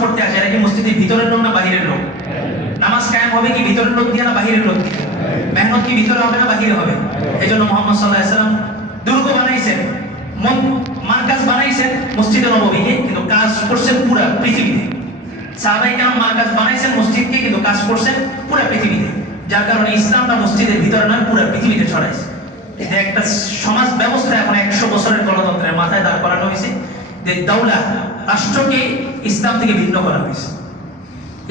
পড়তে আসে এরা কি মসজিদের ভিতরের লোক না বাহিরের লোক? নামাজ কায়েম হবে কি ভিতরের লোক দিয়ে না বাহিরের লোক দিয়ে? মেহনত কি ভিতরে হবে না বাহিরে হবে? এই জন্য মোহাম্মদ সাল্লাল্লাহু আলাইহি ওয়াসাল্লাম দুর্গ বানাইছেন, মার্কাজ বানাইছেন মসজিদে নববীকে, কিন্তু কাজ করছেন পুরো পৃথিবীতে। সাহাবায়ে কেরাম মার্কাজ বানাইছেন মসজিদকে, কিন্তু কাজ করছেন পুরো পৃথিবীতে। যার কারণে ইসলামটা মসজিদের ভিতরে নয় পুরো পৃথিবীতে ছড়াইছে। এটা একটা সমাজ ব্যবস্থা এখন 100 বছরের গণতন্ত্রের মাথায় দাঁড় করানো হয়েছে যে দাওলা, রাষ্ট্রকে ইসলাম থেকে ভিন্ন করা হয়েছে।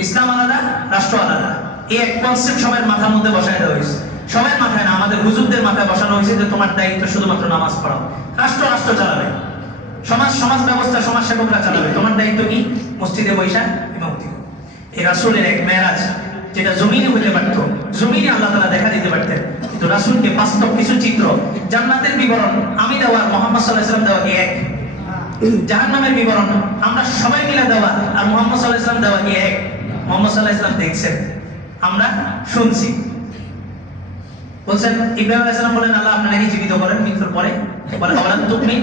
ইসলাম আলাদা, রাষ্ট্র আলাদা, এই এক কনসেপ্ট সবার মাথার মধ্যে বসায় দেওয়া হয়েছে। সবার মাথায় না, আমাদের হুজুরদের মাথায় বসানো হয়েছে যে তোমার দায়িত্ব শুধুমাত্র নামাজ পড়াও। রাষ্ট্র রাষ্ট্র চালাবে, সমাজ সমাজ ব্যবস্থা সমাজ সেবকরা চালাবে, তোমার দায়িত্ব কি? মসজিদে বৈশা ইমামতি। এই রাসূলের এক মেরাজ, যেটা জমিনে হতে পারতো, জমিনে আল্লাহ তাআলা দেখা দিতে পারতেন, কিন্তু রাসূলকে বাস্তব কিছু চিত্র, জান্নাতের বিবরণ আমি দেওয়া আর মুহাম্মদ সাল্লাল্লাহু আলাইহি ওয়াসাল্লাম দেওয়া কি এক? জাহান্নামের বিবরণ আমরা সবাই মিলে দেওয়া আর মুহাম্মদ সাল্লাল্লাহু আলাইহি ওয়াসাল্লাম দেওয়া কি এক? মুহাম্মদ সাল্লাল্লাহু আলাইহি ওয়াসাল্লাম দেখছেন, আমরা শুনছি। বলছেন ইব্রাহিম আলাইহিস সালাম বলেন আল্লাহ আপনাকে জীবিত করেন মৃত্যুর পরে, বলে আওয়ালাম তুমিন,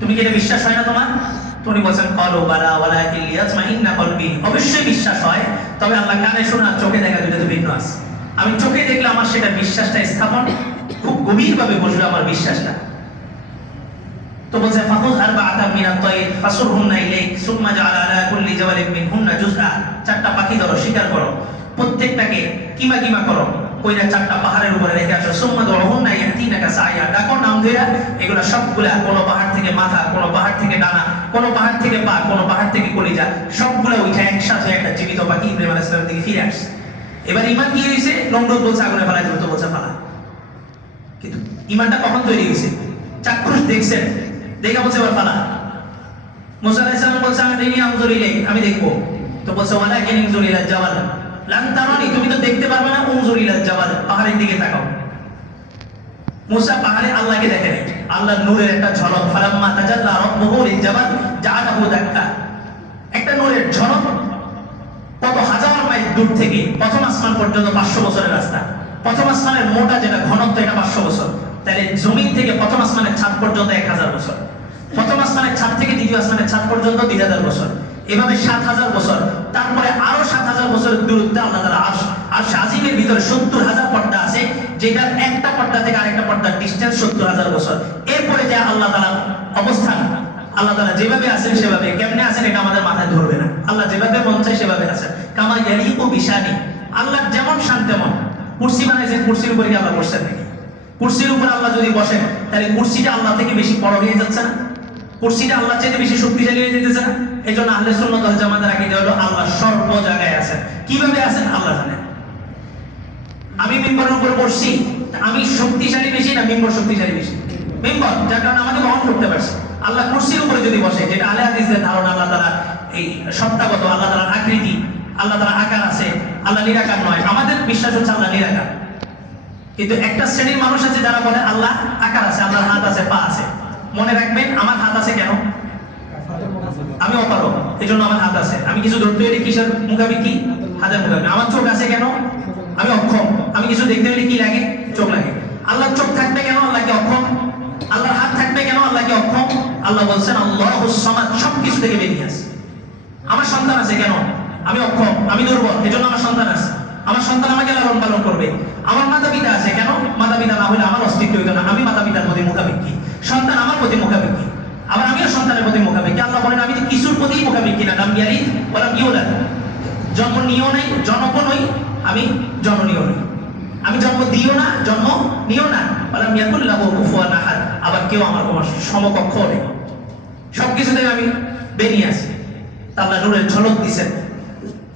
তুমি কি এটা বিশ্বাস হয় না তোমার? তুমি বলছেন ক্বালু বালা ওয়ালাকিন লিয়াতমাইন্না কলবি, অবশ্যই বিশ্বাস হয়, তবে আল্লাহ কানে শোনা চোখে দেখা দুটো তো ভিন্ন আছে। আমি চোখে দেখলে আমার সেটা বিশ্বাসটা স্থাপন খুব গভীরভাবে বসবে আমার বিশ্বাসটা। তো বলছে ফাখুয আরবাআতা মিনাত তায়র ফাসুরহুন্না ইলাইক সুম্মা জাআলা আলা কুল্লি জাওয়ালিন মিনহুন্না জুজআ, চারটা পাখি ধরো শিকার করো, প্রত্যেকটাকে কিমা কিমা করো, কইরা চারটা পাহাড়ের উপরে রেখে আসো, সুম্মা দুহুন্না ইয়াতিনাকা সাইয়া, ডাকো নাম ধরে, এগুলা সবগুলা কোনো পাহাড় থেকে মাথা, কোনো পাহাড় থেকে ডানা, কোনো পাহাড় থেকে পা, কোনো পাহাড় থেকে কলিজা, সবগুলা উঠে একসাথে একটা জীবিত পাখি ইব্রাহিম আলাইহিস সালামের দিকে ফিরে আসছে। এবার ঈমান কি হইছে? নমরুদ বলছে আগুনে ফেলাই দিতে, বলছে ফালা। কিন্তু ঈমানটা কখন তৈরি হইছে? চাক্ষুষ দেখছেন, দেখা বলছে এবার ফালা। মুসা আলাইহিস সালাম বলছে আরিনি আনজুর ইলাইক, আমি দেখবো। তো বলছে ওয়ালাকিন ইনজুর ইলা জাওয়াল লান তারানি, তুমি তো দেখতে পারবে না, উনজুর ইলা জাওয়াল, পাহাড়ের দিকে তাকাও। মুসা পাহাড়ে আল্লাহকে দেখে নাই, আল্লাহর নূরের একটা ঝলক, ফালাম্মা তাজাল্লা রাব্বুহু লিল জাবাল জাআলাহু দাক্কা, একটা নূরের ঝলক কত হাজার মাইল দূর থেকে প্রথম আসমান পর্যন্ত 500 বছরের রাস্তা। প্রথম আসমানের মোটা যেটা ঘনত্ব এটা 500 বছর, তাহলে জমিন থেকে প্রথম আসমানের ছাদ পর্যন্ত 1000 বছর, প্রথম আসমানের ছাদ থেকে দ্বিতীয় আসমানের ছাদ পর্যন্ত 2000 বছর, এভাবে 7000 বছর। তারপরে আরো 7000 বছরের দূরত্বে আল্লাহ তাআলা আরশ আজিমের ভিতরে 70000 পর্দা আছে, যেটার একটা পর্দা থেকে আরেকটা পর্দার ডিসটেন্স 70000 বছর। এরপরে যে আল্লাহ তাআলা অবস্থান, আল্লাহ তাআলা যেভাবে আছেন সেভাবে, কেমনে আছেন এটা আমাদের মাথায় ধরবে না, আল্লাহ যেভাবে মন চায় সেভাবে আছেন। কামা ইয়ালিকু বিশানি, আল্লাহ যেমন শান তেমন। কুরসি বানাইছেন, কুরসির উপরে কি আল্লাহ বসছেন নাকি? কুরসির উপরে আল্লাহ যদি বসেন তাহলে কুরসিটা আল্লাহ থেকে বেশি বড় হয়ে যাচ্ছে না? কুরসিটা আল্লাহ চাইতে বেশি শক্তিশালী হয়ে যেতেছে না? এই জন্য আহলে সুন্নাত ওয়াল জামাতের আকীদা হলো আল্লাহ সর্ব জায়গায় আছেন। কিভাবে আছেন আল্লাহ জানেন। আমি মিম্বরের উপর বসছি, আমি শক্তিশালী বেশি না মিম্বর শক্তিশালী বেশি? মিম্বর, যার কারণে আমাকে বহন করতে পারছে। আল্লাহ কুরসির উপরে যদি বসে, যেটা আহলে হাদিসদের ধারণা আল্লাহ তাআলা এই সত্তাগত, আল্লাহ তাআলার আকৃতি, আল্লাহ তাআলা আকার আছে, আল্লাহ নিরাকার নয়। আমাদের বিশ্বাস হচ্ছে আল্লাহ নিরাকার, কিন্তু একটা শ্রেণীর মানুষ আছে যারা বলে আল্লাহ আকার আছে, আল্লাহর হাত আছে, পা আছে। মনে রাখবেন আমার হাত আছে কেন? আমি অপারগ, এজন্য আমার হাত আছে। আমি কিছু ধরতে হলে কিসের মুখাপেক্ষি? কি হাতের মুখাপেক্ষি। আমার চোখ আছে কেন? আমি অক্ষম, আমি কিছু দেখতে হলে কি লাগে? চোখ লাগে। আল্লাহর চোখ থাকবে কেন? আল্লাহ কি অক্ষম? আল্লাহর হাত থাকবে কেন? আল্লাহ কি অক্ষম? আল্লাহ বলছেন আল্লাহুস সামাদ, সবকিছু থেকে বেরিয়ে আছে। আমার সন্তান আছে কেন? আমি অক্ষম, আমি দুর্বল, এজন্য আমার সন্তান আছে। আমার সন্তান আমাকে লালন পালন করবে। আমার মাতা পিতা আছে কেন? মাতা পিতা না হলে আমার অস্তিত্ব হইতো না। আমি মাতা পিতার প্রতি মুখাপেক্ষী, সন্তান আমার প্রতি মুখাপেক্ষী, আবার আমিও সন্তানের প্রতি মুখাপেক্ষী। আল্লাহ বলেন আমি কিছুর প্রতি মুখাপেক্ষী না, লাম ইয়ালিদ ওয়া লাম ইউলাদ, জন্ম নিও নাই, জনক নই, আমি জননীয় নই। আমি জন্ম দিও না, জন্ম নিও না, ওয়া লাম ইয়াকুল লাহু কুফুয়ান আহাদ, আবার কেউ আমার কোনো সমকক্ষ নেই। সবকিছুতে আমি বেরিয়ে আছি। আল্লাহ নূরের ঝলক দিয়েছেন।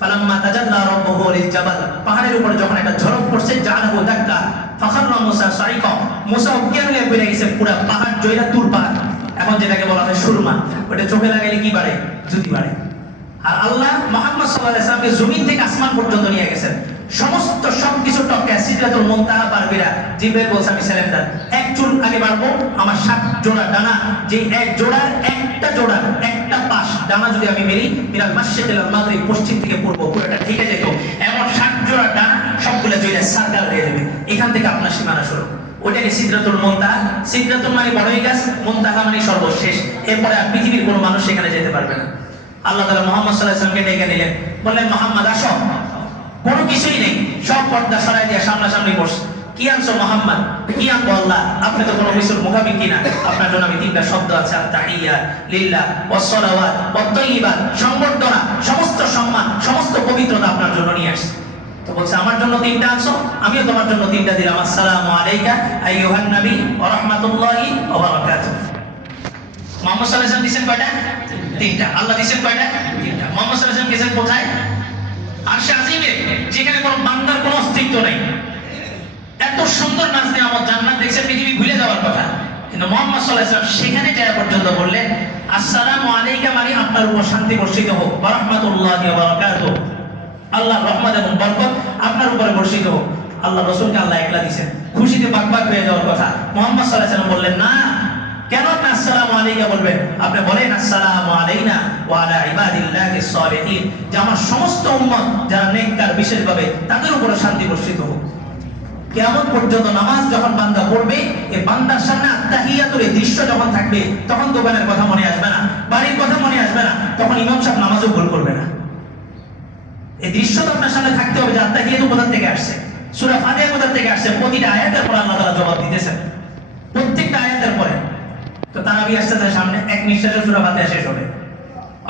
ফালাম্মা তাজাল্লা রাব্বুহু লিল জাবাল, পাহাড়ের উপরে যখন একটা ঝলক পড়ছে, জাআলাহু দাক্কা ফাখাররা মুসা সাইকা, মুসা অজ্ঞান হয়ে পড়ে গেছে, পুরো পাহাড় জয়রা তুর পাহাড়। এখন যেটাকে বলা হয় সুরমা, ওটা চোখে লাগাইলে কি বাড়ে? জ্যোতি বাড়ে। আর আল্লাহ মুহাম্মদ সাল্লাল্লাহু আলাইহি ওয়াসাল্লামকে জমিন থেকে আসমান পর্যন্ত নিয়ে গেছেন, সমস্ত সবকিছু টপকে সিদরাতুল মুনতাহা পারবিরা। জিবরাইল বলছে আমি সালামদার, এক চুল আগে বাড়বো, আমার 7 জোড়া ডানা, যে এক জোড়ার একটা জোড়া একটা পাশ ডানা যদি আমি মেরি, মিনাল মাশরিক ইলাল মাগরিব, পশ্চিম থেকে পূর্ব পুরোটা ঢেকে যেত, এমন 7 জোড়া ডানা সবগুলো জয়রা সার্কেল হয়ে যাবে। এখান থেকে আপনার সীমানা শুরু। ওটাকে সিদরাতুল মুনতাহা, সিদরাতুল মানে বড়ই গাছ, মুনতাহা মানে সর্বশেষ। এরপরে আর পৃথিবীর কোনো মানুষ সেখানে যেতে পারবে না। আল্লাহ তাআলা মুহাম্মদ সাল্লাল্লাহু আলাইহি ওয়াসাল্লামকে ডেকে নিলেন, বললেন মুহাম্মদ আসো। কোনো কিছুই নেই, সব পর্দা সরাই দিয়ে সামনাসামনি বসে। কি আনছো মুহাম্মদ? কি আনবো আল্লাহ? আপনি তো কোনো কিছুর মুখাপেক্ষী না। আপনার জন্য আমি তিনটা শব্দ আছে, আত-তাহিয়াত লিল্লাহ ওয়াস সালাওয়াত ওয়াত তাইয়িবাত, সংবর্ধনা, সমস্ত সম্মান, সমস্ত পবিত্রতা আপনার জন্য নিয়ে আসছি। তো বলছে আমার জন্য তিনটা আনছো, আমিও তোমার জন্য তিনটা দিলাম। আসসালামু আলাইকা আইয়ুহান নবী ওয়া রাহমাতুল্লাহি ওয়া বারাকাতুহু। মুহাম্মদ সাল্লাল্লাহু আলাইহি ওয়াসাল্লাম দিয়েছেন কয়টা? তিনটা। আল্লাহ দিয়েছেন কয়টা? তিনটা। মুহাম্মদ সাল্লাল্লাহু আলাইহি ওয়াসাল্লাম গেছেন কোথায়? আরশে আজিমে, যেখানে কোনো বান্দার কোনো অস্তিত্ব নেই। এত সুন্দর নাজ নিয়ামত জান্নাত দেখছে, পৃথিবী ভুলে যাওয়ার কথা, কিন্তু মুহাম্মদ সাল্লাল্লাহু আলাইহি ওয়াসাল্লাম সেখানে যাওয়া পর্যন্ত বললেন আসসালামু আলাইকা, মানে আপনার উপর শান্তি বর্ষিত হোক, ওয়া রাহমাতুল্লাহি ওয়া বারাকাতুহু, আল্লাহর রহমত এবং বরকত আপনার উপরে বর্ষিত হোক। আল্লাহ রাসূলকে আল্লাহ একলা দিয়েছেন, খুশিতে বাকবাক হয়ে যাওয়ার কথা। মুহাম্মদ সাল্লাল্লাহু আলাইহি ওয়াসাল্লাম বললেন না, কেন আপনি আসসালামু আলাইকা বলবেন? আপনি বলেন আসসালামু আলাইনা ওয়া আলা ইবাদিল্লাহিস সালিহিন, যে আমার সমস্ত উম্মত যারা নেককার বিশেষভাবে তাদের উপরে শান্তি বর্ষিত হোক। কিয়ামত পর্যন্ত নামাজ যখন বান্দা পড়বে, এই বান্দার সামনে আত্তাহিয়াতুর এই দৃশ্য যখন থাকবে, তখন দোকানের কথা মনে আসবে না, বাড়ির কথা মনে আসবে না, তখন ইমাম সাহেব নামাজও ভুল করবে না। এই দৃশ্য তো আপনার সামনে থাকতে হবে যে আত্তাহিয়াতু কোথা থেকে আসছে, সূরা ফাতিহা কোথা থেকে আসছে, প্রতিটা আয়াতের পর আল্লাহ তাআলা জবাব দিতেছেন, প্রত্যেকটা আয়াতের পরে। তো তারাবি আসতেছে সামনে, এক নিঃশ্বাসে সূরা ফাতিহা শেষ হবে,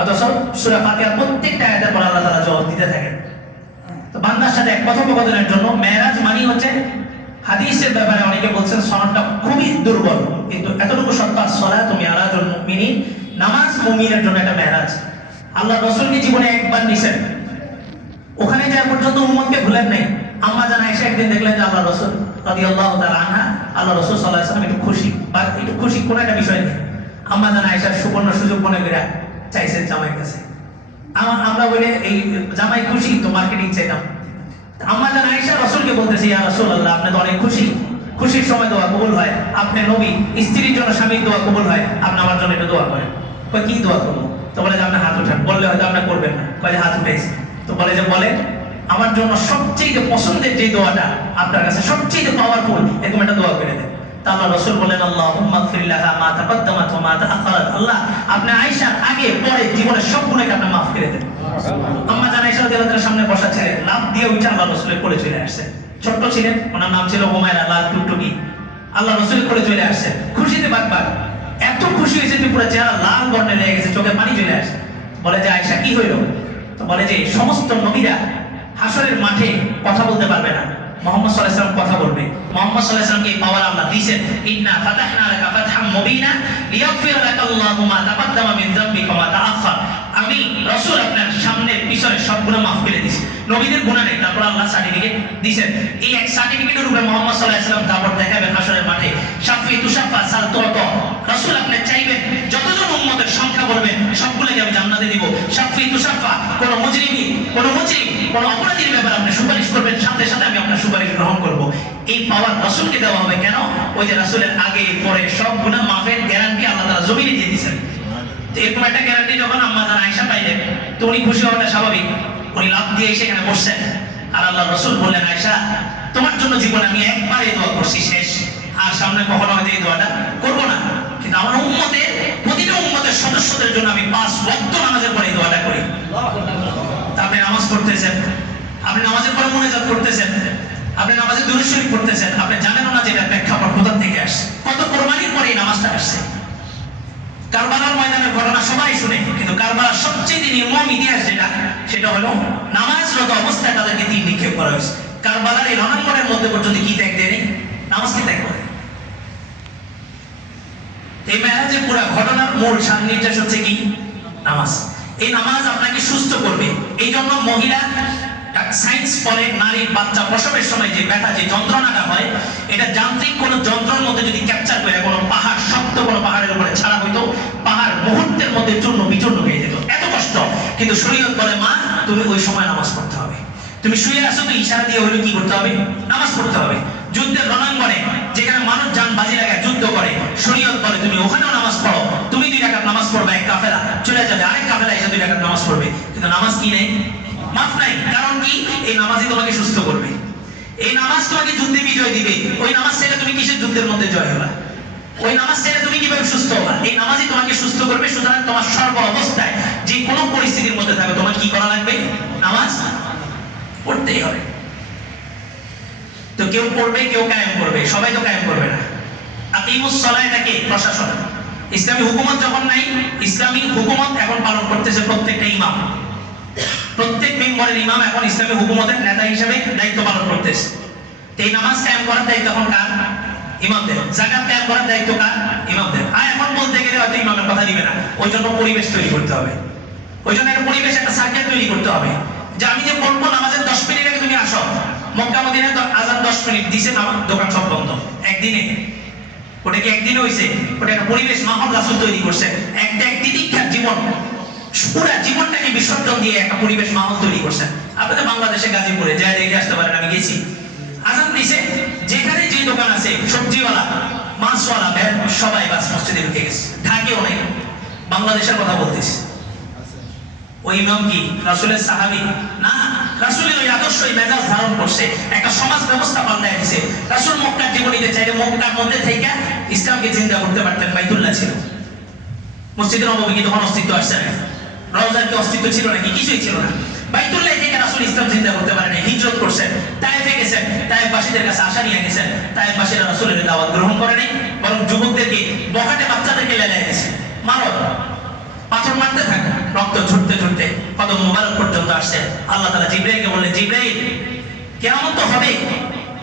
অথচ সূরা ফাতিহার প্রত্যেকটা আয়াতের পর আল্লাহ তাআলা জবাব দিতে থাকেন। তো বান্দার সাথে এক কথোপকথনের জন্য মেরাজ মানে হচ্ছে, হাদিসের ব্যাপারে অনেকে বলছেন সনদটা খুবই দুর্বল, কিন্তু এতটুকু সত্য, আসসালাতু মিরাজুল মুমিনিন, নামাজ মুমিনের জন্য একটা মেরাজ। আল্লাহ রাসূলকে জীবনে একবার নিছেন, ওখানে যাওয়া পর্যন্ত উম্মতকে ভুলেন নাই। আম্মা জান আয়েশা একদিন দেখলেন যে আল্লাহ রাসূল রাদিয়াল্লাহু তাআলা আনহা, আল্লাহ রাসূল সাল্লাল্লাহু আলাইহি ওয়াসাল্লাম একটু খুশি, বা একটু খুশি কোনো একটা বিষয় নেই। আম্মা জান আয়েশার সুবর্ণ সুযোগ মনে করে চাইছেন জামাইয়ের কাছে। আমরা বলে এই জামাই খুশি তো মার্কেটিং চাইতাম। আম্মা জান আয়েশা রাসূলকে বলতেছে, ইয়া রাসূলুল্লাহ, আপনি তো অনেক খুশি, খুশির সময় দোয়া কবুল হয়, আপনি নবী, স্ত্রীর জন্য স্বামীর দোয়া কবুল হয়, আপনি আমার জন্য একটু দোয়া করেন। কয় কি দোয়া করবো? তো বলে যে আপনি হাত উঠান। বললে হয়তো আপনি করবেন না, কয় যে হাত উঠাইছে। তো বলে যে বলেন আমার জন্য সবচেয়ে পছন্দের যে দোয়াটা, আপনার কাছে সবচেয়ে পাওয়ারফুল, এরকম একটা দোয়া করে দেন। তা আল্লাহ রাসূল বলেন আল্লাহুম্মা গফির লাহা মা তাকাদ্দামাত ওয়া মা তাআখারাত, আল্লাহ আপনি আয়েশার আগে পরে জীবনের সব গুনাহকে আপনি maaf করে দেন। আম্মা জান আয়েশা রাদিয়াল্লাহু তাআলা সামনে বসা ছিলেন, লাফ দিয়ে উঠে আল্লাহ রাসূলের কোলে চলে আসছেন। ছোট্ট ছিলেন, ওনার নাম ছিল হুমায়রা, লাল টুকটুকি। আল্লাহ রাসূলের কোলে চলে আসছেন, খুশিতে বাকবাক, এত খুশি হয়েছে যে পুরো চেহারা লাল বর্ণে লেগে গেছে, চোখে পানি চলে আসছে। বলে যে আয়েশা কি হইল? তো বলে যে সমস্ত নবীরা হাসরের মাঠে কথা বলতে পারবে না, মুহাম্মদ সাল্লাল্লাহু আলাইহি ওয়াসাল্লাম কথা বলবে। মুহাম্মদ সাল্লাল্লাহু আলাইহি ওয়াসাল্লামকে এই পাওয়ার আল্লাহ দিয়েছেন, ইন্না ফাতাহনা লাকা ফাতহাম মুবিনা লিয়াগফির লাকাল্লাহু মা তাকাদ্দামা মিন যামবিকা ওয়া মা তাআখার। আমি রাসূল আপনার সামনে পিছনে সব গুনাহ maaf করে দিয়েছি। নবীদের গুনাহ নেই, তারপর আল্লাহ সার্টিফিকেট দিয়েছেন। এই এক সার্টিফিকেটের উপরে মুহাম্মদ সাল্লাল্লাহু আলাইহি ওয়াসাল্লাম তারপর দেখাবেন হাসরের মাঠে, শাফি তুশাফা সাল তুত, রাসূল আপনি চাইবেন যতজন উম্মতের সংখ্যা বলবেন সবগুলোকে আমি জান্নাতে দিব। শাফি তুশাফা, কোন মুজরিম, কোন অপরাধীর ব্যাপারে আপনি সুপারিশ করবেন, সাথে সাথে আমি আপনার সুপারিশ গ্রহণ করব। এই পাওয়ার রাসূলকে দেওয়া হবে। কেন? ওই যে রাসূলের আগে পরে সব গুনাহ মাফের গ্যারান্টি আল্লাহ তাআলা জমিনে দিয়ে দিয়েছেন। তো এরকম একটা গ্যারান্টি যখন আম্মা জান আয়েশা পাইলেন, তো উনি খুশি হওয়াটা স্বাভাবিক, উনি লাফ দিয়ে সেখানে বসছেন। আর আল্লাহ রাসূল বললেন, আয়েশা তোমার জন্য জীবনে আমি একবার এই দোয়া করছি, শেষ, আর সামনে কখনো হয়তো এই দোয়াটা করবো না। কিন্তু আমার উম্মতের, প্রতিটা উম্মতের সদস্যদের জন্য আমি 5 ওয়াক্ত নামাজের পরে এই দোয়াটা করি। আপনি নামাজ পড়তেছেন, আপনি নামাজের পরে মুনাজাত করতেছেন, আপনি নামাজে দুরূদ শরীফ পড়তেছেন, আপনি জানেন না যে এটা প্রেক্ষাপট কোথা থেকে আসছে, কত কোরবানির পরে এই নামাজটা আসছে। কারবালার ময়দানের ঘটনা সবাই শুনে, কিন্তু কারবালার সবচেয়ে নির্মম ইতিহাস যেটা, সেটা হলো নামাজরত অবস্থায় তাদেরকে তীর নিক্ষেপ করা হয়েছে। কারবালার এই রণাঙ্গনের মধ্যে পর্যন্ত কি ত্যাগ দেয়নি? নামাজকে ত্যাগ করে। এই মেরাজের পুরো ঘটনার মূল সান্নিধ্য হচ্ছে কি? নামাজ। এই নামাজ আপনাকে সুস্থ করবে। এই জন্য মহিলা সায়েন্স বলে, নারীর বাচ্চা প্রসবের সময় যে ব্যথা, যে যন্ত্রণাটা হয়, এটা যান্ত্রিক কোনো যন্ত্রের মধ্যে যদি ক্যাপচার করে কোনো পাহাড়, শক্ত কোনো পাহাড়ের উপরে ছাড়া হইতো, পাহাড় মুহূর্তের মধ্যে চূর্ণ বিচূর্ণ হয়ে যেত, এত কষ্ট। কিন্তু শরীয়ত বলে, মা তুমি ওই সময় নামাজ পড়তে হবে। তুমি শুয়ে আসো তো ইশারা দিয়ে হইলে কি করতে হবে? নামাজ পড়তে হবে। যুদ্ধের রণাঙ্গনে যেখানে মানুষ জান বাজি লাগায় যুদ্ধ করে, শরীয়ত বলে তুমি ওখানেও নামাজ পড়ো। তুমি 2 রাকাত নামাজ পড়বে, এক কাফেলা চলে যাবে, আরেক কাফেলা এসে 2 রাকাত নামাজ পড়বে, কিন্তু নামাজ কি নেই? মাফ নাই। কারণ কি? এই নামাজই তোমাকে সুস্থ করবে, এই নামাজ তোমাকে যুদ্ধে বিজয় দিবে। ওই নামাজ ছেড়ে তুমি কিসের যুদ্ধের মধ্যে জয় হলা? ওই নামাজ ছেড়ে তুমি কিভাবে সুস্থ হবা? এই নামাজই তোমাকে সুস্থ করবে। সুতরাং তোমার সর্ব অবস্থায় যে কোনো পরিস্থিতির মধ্যে থাকবে তোমার কি করা লাগবে? নামাজ পড়তেই হবে। তো কেউ পড়বে, কেউ কায়েম করবে, সবাই তো কায়েম করবে না। আকিমুস সালাহ এটাকে প্রশাসন, ইসলামী হুকুমত যখন নাই, ইসলামী হুকুমত এখন পালন করতেছে প্রত্যেকটা ইমাম, প্রত্যেক মেম্বরের ইমাম এখন ইসলামী হুকুমতের নেতা হিসেবে দায়িত্ব পালন করতেছে। এই নামাজ কায়েম করার দায়িত্ব এখন কার? ইমামদের। যাকাত কায়েম করার দায়িত্ব কার? ইমামদের। আর এখন বলতে গেলে হয়তো ইমামের কথা দিবে না, ওই জন্য পরিবেশ তৈরি করতে হবে, ওই জন্য একটা পরিবেশ, একটা সার্কেল তৈরি করতে হবে যে আমি যে বলবো নামাজের 10 মিনিট আগে তুমি আসো। মক্কা মদিনায় আজান 10 মিনিট দিছে, নামাজ দোকান সব বন্ধ একদিনে। ওটা কি একদিনে হইছে? ওটা একটা পরিবেশ, মাহল রাসূল তৈরি করছে। একটা তিতিক্ষার জীবন, পুরা জীবনটাকে বিসর্জন দিয়ে একটা পরিবেশ মাহল তৈরি করছেন। আপনাদের বাংলাদেশে গাজীপুরে যায় দেখে আসতে পারেন, আমি গেছি। আজান দিছে, যেখানে যে দোকান আছে, সবজিওয়ালা, মাছওয়ালা, সবাই বাস মসজিদে ঢুকে গেছে। ঢাকেও নাই, বাংলাদেশের কথা বলতেছি। ওই ইমাম কি রাসূলের সাহাবী? না, রাসূলের ওই আদর্শ, ওই মেজাজ ধারণ করছে, একটা সমাজ ব্যবস্থা পাল্টায় দিয়েছে। রাসূল মক্কার জীবনীতে চাইলে মক্কার মধ্যে থেকে ইসলামকে জিন্দা করতে পারতেন। বাইতুল্লাহ ছিল, মসজিদের নববী কি তখন অস্তিত্ব আসছে না? রওজার কি অস্তিত্ব ছিল নাকি? কিছুই ছিল না। বাইতুল্লাহ থেকে রাসূল ইসলাম জিন্দা করতে পারেন, হিজরত করছেন, তায়েফে গেছেন, তায়েফবাসীদের কাছে আশা নিয়ে গেছেন। তায়েফবাসীরা রাসূলের দাওয়াত গ্রহণ করে নাই, বরং যুবকদেরকে, বখাটে বাচ্চাদেরকে লেলায় দিয়েছে। মারো, পাথর মারতে থাকে, রক্ত ঝরতে ঝরতে কদম মুবারক পর্যন্ত আসছে। আল্লাহ তাআলা জিবরাইলকে বললেন, জিবরাইল, কিয়ামত তো হবে,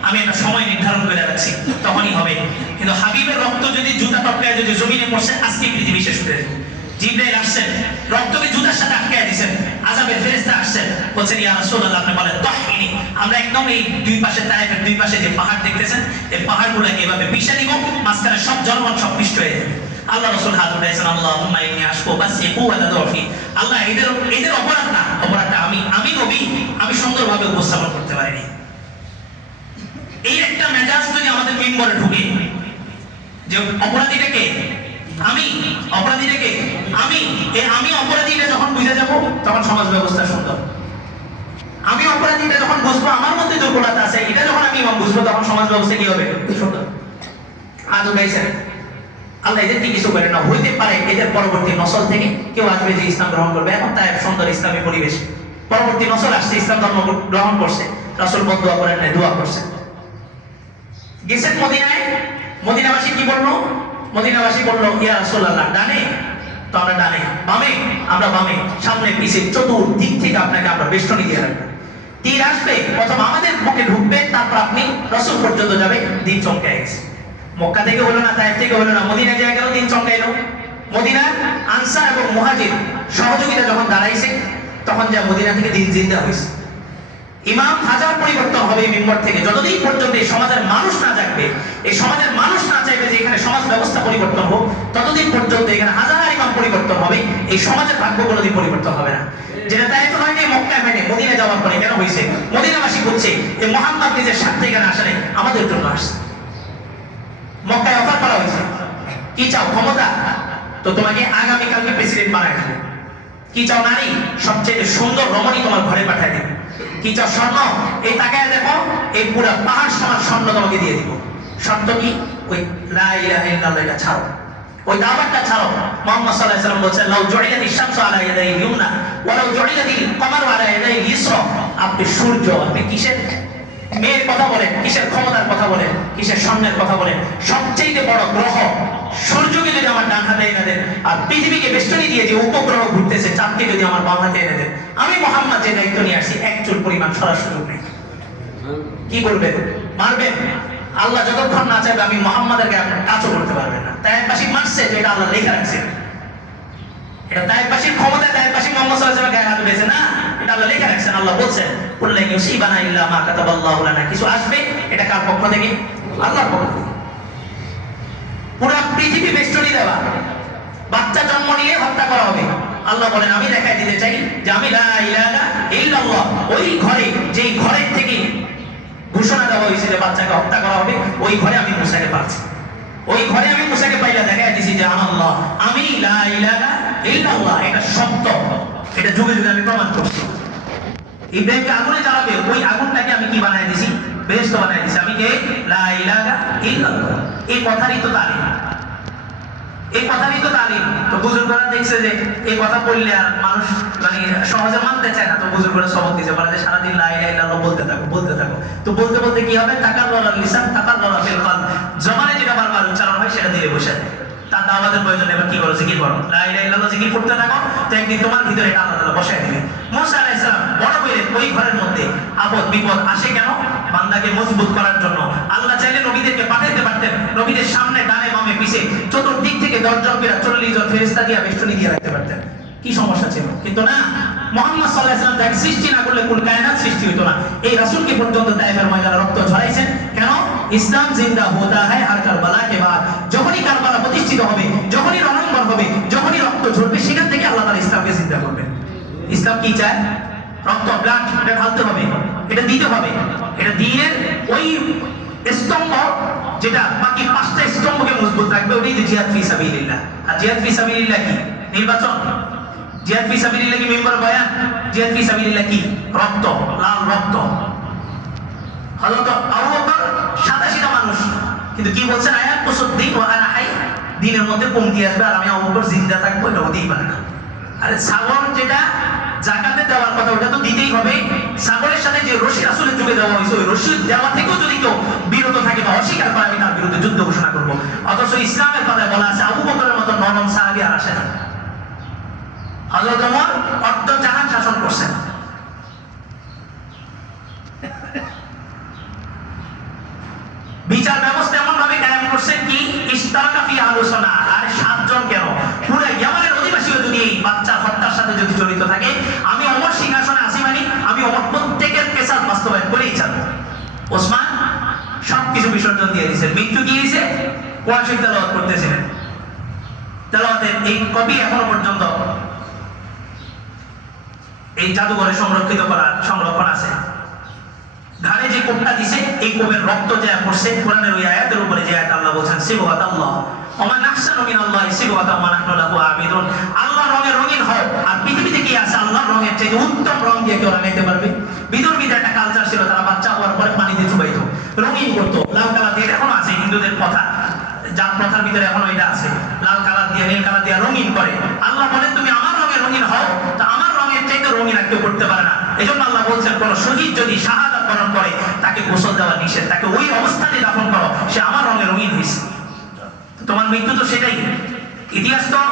আমি একটা সময় নির্ধারণ করে রাখছি, তখনই হবে। কিন্তু হাবিবের রক্ত যদি জুতা টপকায় যদি জমিনে পড়ছে, আজকে পৃথিবী শেষ করে দেবে। জিবরাইল আসছেন, রক্তকে জুতার সাথে আটকায় দিয়েছেন। আযাবের ফেরেশতা আসছেন, বলছেন, ইয়া রাসূলুল্লাহ, আপনি বলেন তাহহিনি, আমরা একদম এই দুই পাশে, তায়েফের দুই পাশে যে পাহাড় দেখতেছেন, এই পাহাড়গুলোকে এভাবে পিষে দিব, মাঝখানে সব জনগণ সব পিষ্ট হয়ে যাবে। আল্লাহ রাসূল হাত উঠাইছেন, আল্লাহুম্মা ইন্নী আশকু বাসি কুওয়াতা দুফি। আল্লাহ, এদের অপরাধ না, অপরাধটা আমি নবী, আমি সুন্দরভাবে উপস্থাপন করতে পারিনি। এই একটা মেজাজ যদি আমাদের মেম্বরে ঢুকে যে অপরাধীটাকে আমি, অপরাধীটাকে আমি, এই আমি অপরাধীটা যখন বুঝে যাব, তখন সমাজ ব্যবস্থা সুন্দর। আমি অপরাধীটা যখন বুঝবো আমার মধ্যে দুর্বলতা আছে, এটা যখন আমি বুঝবো, তখন সমাজ ব্যবস্থা কি হবে? সুন্দর। আজ উঠাইছেন, আল্লাহ এদেরকে কিছু করে না, হইতে পারে এদের পরবর্তী নসল থেকে কেউ আসবে যে ইসলাম গ্রহণ করবে। এখন তাই সুন্দর ইসলামী পরিবেশ, পরবর্তী নসল আসছে, ইসলাম ধর্ম গ্রহণ করছে, রাসূল বদদুয়া করেন নাই, দোয়া করছে। গেছেন মদিনায়, মদিনাবাসী কি বললো? মদিনাবাসী বললো, ইয়া রাসূলুল্লাহ, ডানে তো আমরা ডানে, বামে আমরা বামে, সামনে পিছে চতুর্দিক থেকে আপনাকে আমরা বেষ্টনী দিয়ে রাখবো। তীর আসবে, প্রথম আমাদের বুকে ঢুকবে, তারপর আপনি রাসূল পর্যন্ত যাবে। দিন চমকে গেছে। মক্কা থেকে হলো না, তায়েফ থেকে হলো না, মদিনা যায় গেল, দিন চমকাইলো। মদিনার আনসার এবং মুহাজির সহযোগিতা যখন দাঁড়াইছে, তখন যা মদিনা থেকে দিন জিন্দা হয়েছে। ইমাম হাজার পরিবর্তন হবে এই মিম্বর থেকে, যতদিন পর্যন্ত এই সমাজের মানুষ না জাগবে, এই সমাজের মানুষ না চাইবে যে এখানে সমাজ ব্যবস্থা পরিবর্তন হোক, ততদিন পর্যন্ত এখানে হাজার ইমাম পরিবর্তন হবে, এই সমাজের ভাগ্য কোনোদিন পরিবর্তন হবে না। যেটা তাইফ হয়নি, মক্কায় হয়নি, মদিনা যাওয়ার পরে কেন হয়েছে? মদিনাবাসী বলছে যে মুহাম্মদ নিজের স্বার্থে এখানে আসে নাই, আমাদের জন্য আসছে। মক্কায় অফার করা হয়েছে, কি চাও? ক্ষমতা, তো তোমাকে আগামীকালকে প্রেসিডেন্ট বানায় দেবো। কি চাও? নারী, সবচেয়ে সুন্দর রমণী তোমার ঘরে পাঠায় দেবো। কি চাও? স্বর্ণ, এই তাকায় দেখো, এই পুরো পাহাড় সমান স্বর্ণ তোমাকে দিয়ে দিব। শর্ত কি? ওই লা ইলাহা ইল্লাল্লাহ এটা ছাড়ো, ওই দাওয়াতটা ছাড়ো। মুহাম্মদ সাল্লাল্লাহু আলাইহি ওয়াসাল্লাম বলেছেন, লাউ জুইলাতিশ শামসু আলা ইয়াদাইহি ইউমনা ওয়া লাউ জুইলাতিল কমারু আলা ইয়াদাইহি ইসরা। আপনি সূর্য, আপনি কিসের মেয়ের কথা বলেন, কিসের ক্ষমতার কথা বলেন, কিসের স্বর্ণের কথা বলেন? সবচেয়ে বড় গ্রহ সূর্যকে যদি আমার ডান হাতে এনে দেন, আর পৃথিবীকে বেষ্টনী দিয়ে যে উপগ্রহ ঘুরতেছে চাঁদকে যদি আমার বাম হাতে এনে দেন, আমি মুহাম্মদ যে দায়িত্ব নিয়ে আসছি, এক চুল পরিমাণ সরার সুযোগ নেই। কি করবেন? মারবেন? আল্লাহ যতক্ষণ না চাইবে আমি মুহাম্মাদেরকে আপনার কাজও করতে পারবেন না। তায়েফবাসী মারছে, যে এটা আল্লাহ লেখা রাখছে, এটা তায়েফবাসীর ক্ষমতা, তায়েফবাসী মুহাম্মদ সাল্লাল্লাহু আলাইহি ওয়াসাল্লামের গায়ে হাত দিয়েছে না, এটা আল্লাহ লেখা রাখছেন। আল্লাহ বলছেন, কুল্লা ইউসিবানা ইল্লা মা কাতাবাল্লাহু লানা, কিছু আসবে, এটা কার পক্ষ থেকে? আল্লাহর পক্ষ থেকে। পুরো পৃথিবী বেষ্টনী দেওয়া, বাচ্চা জন্ম নিয়ে হত্যা করা হবে। আল্লাহ বলেন, আমি দেখাই দিতে চাই যে আমি লা ইলাহা ইল্লাল্লাহ। ওই ঘরে, যেই ঘরের থেকে ঘোষণা দেওয়া হয়েছে যে বাচ্চাকে হত্যা করা হবে, ওই ঘরে আমি মুসাকে পাচ্ছি। ওই ঘরে আমি মুসাকে পাইলা দেখাই দিছি যে আল্লাহ, আমি লা ইলাহা ইল্লাল্লাহ, এটা সত্য, এটা যুগে যুগে আমি প্রমাণ করছি। ইব্রাহিমকে আগুনে জ্বালাবে, ওই আগুনটাকে আমি কি বানাই দিছি? বেহেশত বানাই দিছি। আমি কে? লা ইলাহা ইল্লাল্লাহ। এই কথারই তো তারিফ। এই কথারই তো তালিম। তো বুজুর্গরা দেখছে যে এই কথা বললে আর মানুষ মানে সহজে মানতে চায় না, তো বুজুর্গরা সবক দিতে পারে যে সারাদিন লা ইলাহা ইল্লাল্লাহ বলতে থাকো বলতে থাকো। তো বলতে বলতে কি হবে, তাকাল্লাল লিসান তাকাল্লাল ফিল কলব, জবানে যেটা বারবার উচ্চারণ হয় সেটা দিলে বসে যায়। তার দাওয়াতের প্রয়োজন এবার কি করো, জিকির করো, লা ইলাহা ইল্লাল্লাহ জিকির করতে থাকো, তো একদিন তোমার ভিতরে এটা আল্লাহ তাআলা বসায় দিবে। মুসা আলাইহিস সালাম বড় হইলেন ওই ঘরের মধ্যে। আপদ বিপদ আসে কেন? বান্দাকে মজবুত করার জন্য। আল্লাহ চাইলে নবীদেরকে পাঠাইতে পারতেন, নবীদের সামনে ডানে বামে পিছে চতুর্দিক থেকে 10 জন করে 40 জন ফেরেশতা দিয়ে বেষ্টনী দিয়ে রাখতে পারতেন, কি সমস্যা ছিল? কিন্তু না, মুহাম্মদ সাল্লাল্লাহু আলাইহি ওয়াসাল্লাম তাকে সৃষ্টি না করলে কুল কায়নাত সৃষ্টি হতো না। এই রাসূলকে পর্যন্ত তায়েফের ময়দানে রক্ত ঝরাইছেন কেন? ইসলাম জিন্দা হোতা है हर কারবালা के बाद। যখনই কারবালা প্রতিষ্ঠিত হবে, যখনই রণাঙ্গন হবে, যখনই রক্ত ঝরবে, সেখান থেকে আল্লাহ তাআলা ইসলামকে জিন্দা করবেন। ইসলাম কি চায়? রক্ত, ব্লাড, এটা ঢালতে হবে, এটা দিতে হবে। এটা দ্বীনের ওই স্তম্ভ যেটা বাকি 5টা স্তম্ভকে মজবুত রাখবে, ওটাই যে জিহাদ ফি সাবিলিল্লাহ। আর জিহাদ ফি সাবিলিল্লাহ কি? নির্বাচন। জিহাদ ফি সাবিলিল্লাহ কি মিম্বর বয়ান? জিহাদ ফি সাবিলিল্লাহ কি? রক্ত, লাল রক্ত। হযরত আবু বকর সাদা সিধা মানুষ, কিন্তু কি বলছেন? আয়াত কুসুদ্দিন ওয়া আনা হাই, দ্বীনের মধ্যে কমতি আসবে আর আমি আবু বকর জিন্দা থাকবো, এটা হতেই পারে না। আরে ছাগল যেটা যাকাতে দেওয়ার কথা ওটা তো দিতেই হবে। ছাগলের সাথে যে রশি রাসূলের যুগে দেওয়া হয়েছে, ওই রশি দেওয়া থেকেও যদি কেউ বিরত থাকে বা অস্বীকার করে, আমি তার বিরুদ্ধে যুদ্ধ ঘোষণা করবো। অথচ ইসলামের কথায় বলা আছে আবু বকরের মতো নরম সাহাবী আর আসে না। হযরত ওমর অর্ধ জাহান শাসন করছেন। বিচার ব্যবস্থা এমন ভাবে কায়েম করছেন কি ইশতারাকা ফি আলোচনা। আর 7 জন কেন, পুরো ইয়ামানের অধিবাসীও যদি এই বাচ্চা হত্যার সাথে যদি জড়িত থাকে, আমি ওমর সিংহাসনে আসি মানে আমি ওমর প্রত্যেকের কেসাত বাস্তবায়ন করেই ছাড়বো। ওসমান সবকিছু বিসর্জন দিয়ে দিয়েছেন। মৃত্যু কি হয়েছে? কোরআন শরীফ তেলাওয়াত করতেছিলেন। তেলাওয়াতের এই কপি এখনো পর্যন্ত এই জাদুঘরে সংরক্ষণ আছে। ঘাড়ে যে কোপটা দিছে, এই কোপের রক্ত যা পড়ছে কোরআনের ওই আয়াতের উপরে, যে আয়াত আল্লাহ বলেছেন সিবগাতাল্লাহ ওয়া মান আহসানু মিনাল্লাহি সিবগাতান ওয়া নাহনু লাহু আবিদুন। আল্লাহর রঙে রঙিন হও। আর পৃথিবীতে কি আছে আল্লাহর রঙের চেয়ে উত্তম রং দিয়ে কেউ রাঙাইতে পারবে? বিদুর্মীদের একটা কালচার ছিল, তারা বাচ্চা হওয়ার পরে পানিতে চুবাইতো, রঙিন করতো, লাল কালার দিয়ে। এখনো আছে হিন্দুদের কথা, জাত প্রথার ভিতরে এখনো এটা আছে, লাল কালার দিয়ে নীল কালার দিয়ে রঙিন করে। আল্লাহ বলেন তুমি আমার রঙে রঙিন হও, তা আমার রঙের চাইতে রঙিন আর কেউ করতে পারে না। এজন্য আল্লাহ বলছেন কোন শহীদ যদি শাহাদাত বরণ করে তাকে গোসল দেওয়া নিষেধ, তাকে ওই অবস্থানে দাফন করো, সে আমার রঙে রঙিন হয়েছে। তোমার মৃত্যু তো সেটাই। ইতিহাস তো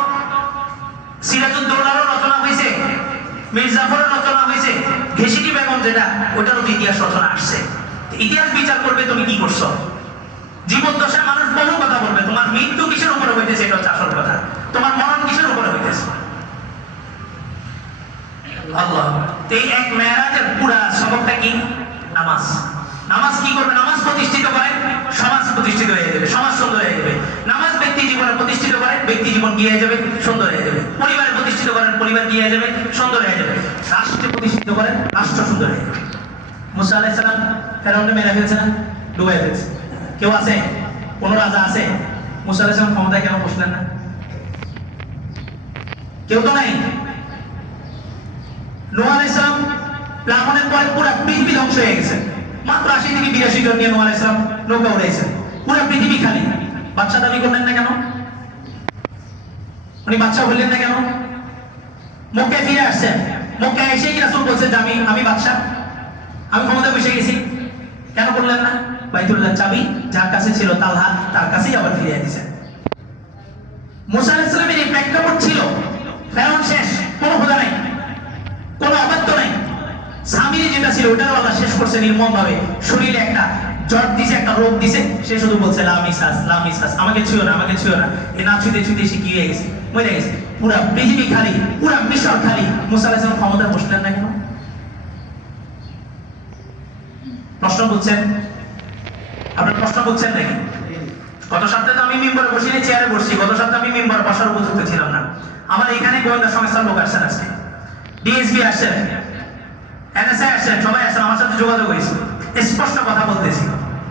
সিরাজউদ্দৌলারও রচনা হয়েছে, মীর জাফরের রচনা হয়েছে, ঘেষিটি বেগম যেটা ওটারও তো ইতিহাস রচনা আসছে। ইতিহাস বিচার করবে তুমি কি করছো। জীবদ্দশায় মানুষ বহু কথা বলবে, তোমার মৃত্যু কিসের উপরে হইতেছে এটা হচ্ছে আসল কথা, তোমার মরণ কিসের উপরে হইতেছে। আল্লাহ, এই এক মেরাজের পুরা সবকটা কি? নামাজ। নামাজ কি করবে? নামাজ প্রতিষ্ঠিত করে সমাজ প্রতিষ্ঠিত হয়ে যাবে, সমাজ সুন্দর হয়ে যাবে। নামাজ ব্যক্তি জীবনে প্রতিষ্ঠিত করে ব্যক্তি জীবন কি হয়ে যাবে? সুন্দর হয়ে যাবে। পরিবারে প্রতিষ্ঠিত করেন পরিবার কি হয়ে যাবে? সুন্দর হয়ে যাবে। রাষ্ট্রে প্রতিষ্ঠিত করেন রাষ্ট্র সুন্দর হয়ে যাবে। মুসা আলাইহিস সালাম ফেরাউনকে মেরে ফেলছে না? ডুবাই ফেলছে। কেউ আছে? কোন রাজা আছে? মুসা আলাইহিস সালাম ক্ষমতায় কেন বসলেন না? কেউ তো নাই। নূহ আলাইহিস সালাম প্লাবনের পরে পুরো পৃথিবী ধ্বংস হয়ে গেছে, মাত্র 80 থেকে 82 জন নিয়ে নূহ আলাইহিস সালাম নৌকা উড়াইছেন, পুরো পৃথিবী খালি। বাদশা দাবি করলেন না কেন? উনি বাদশা হলেন না কেন? মক্কায় ফিরে আসছেন, মক্কায় এসে কি রাসূল বলছেন যে আমি বাদশা, আমি ক্ষমতায় বসে গেছি, কেন করলেন না? বাইতুল্লাহ চাবি যার কাছে ছিল তালহা, তার কাছেই আবার ফিরিয়ে দিয়েছেন। মুসা আলাইহিস সালামের এই প্রেক্ষাপট ছিল, ফেরাউন শেষ, কোনো খোদা নাই, কোনো অবাধ্য নাই। সামিরি যেটা ছিল ওটাও আল্লাহ শেষ করছে নির্মম ভাবে। শরীরে একটা জ্বর দিছে, একটা রোগ দিছে, সে শুধু বলছে লা মিসাস, আমাকে ছুঁয়ো না, আমাকে ছুঁয়ো না। এ না ছুঁতে ছুঁতে সে কি হয়ে গেছে? মরে গেছে। পুরা পৃথিবী খালি, পুরা মিশর খালি। মুসা আলাইহিস সালাম ক্ষমতায় বসলেন না কেন? প্রশ্ন বুঝছেন? আপনার প্রশ্ন বুঝছেন নাকি? গত সপ্তাহে তো আমি মিম্বরে বসিনি, চেয়ারে বসছি। গত সপ্তাহে আমি মিম্বরে বসার উপযুক্ত ছিলাম না। আমার এখানে গোয়েন্দা সংস্থার লোক আসছেন, আজকে ডিএসপি আসছেন, এনএসআই আসছেন, সবাই আসছেন, আমার সাথে যোগাযোগ হয়েছে। স্পষ্ট কথা বলতেছি,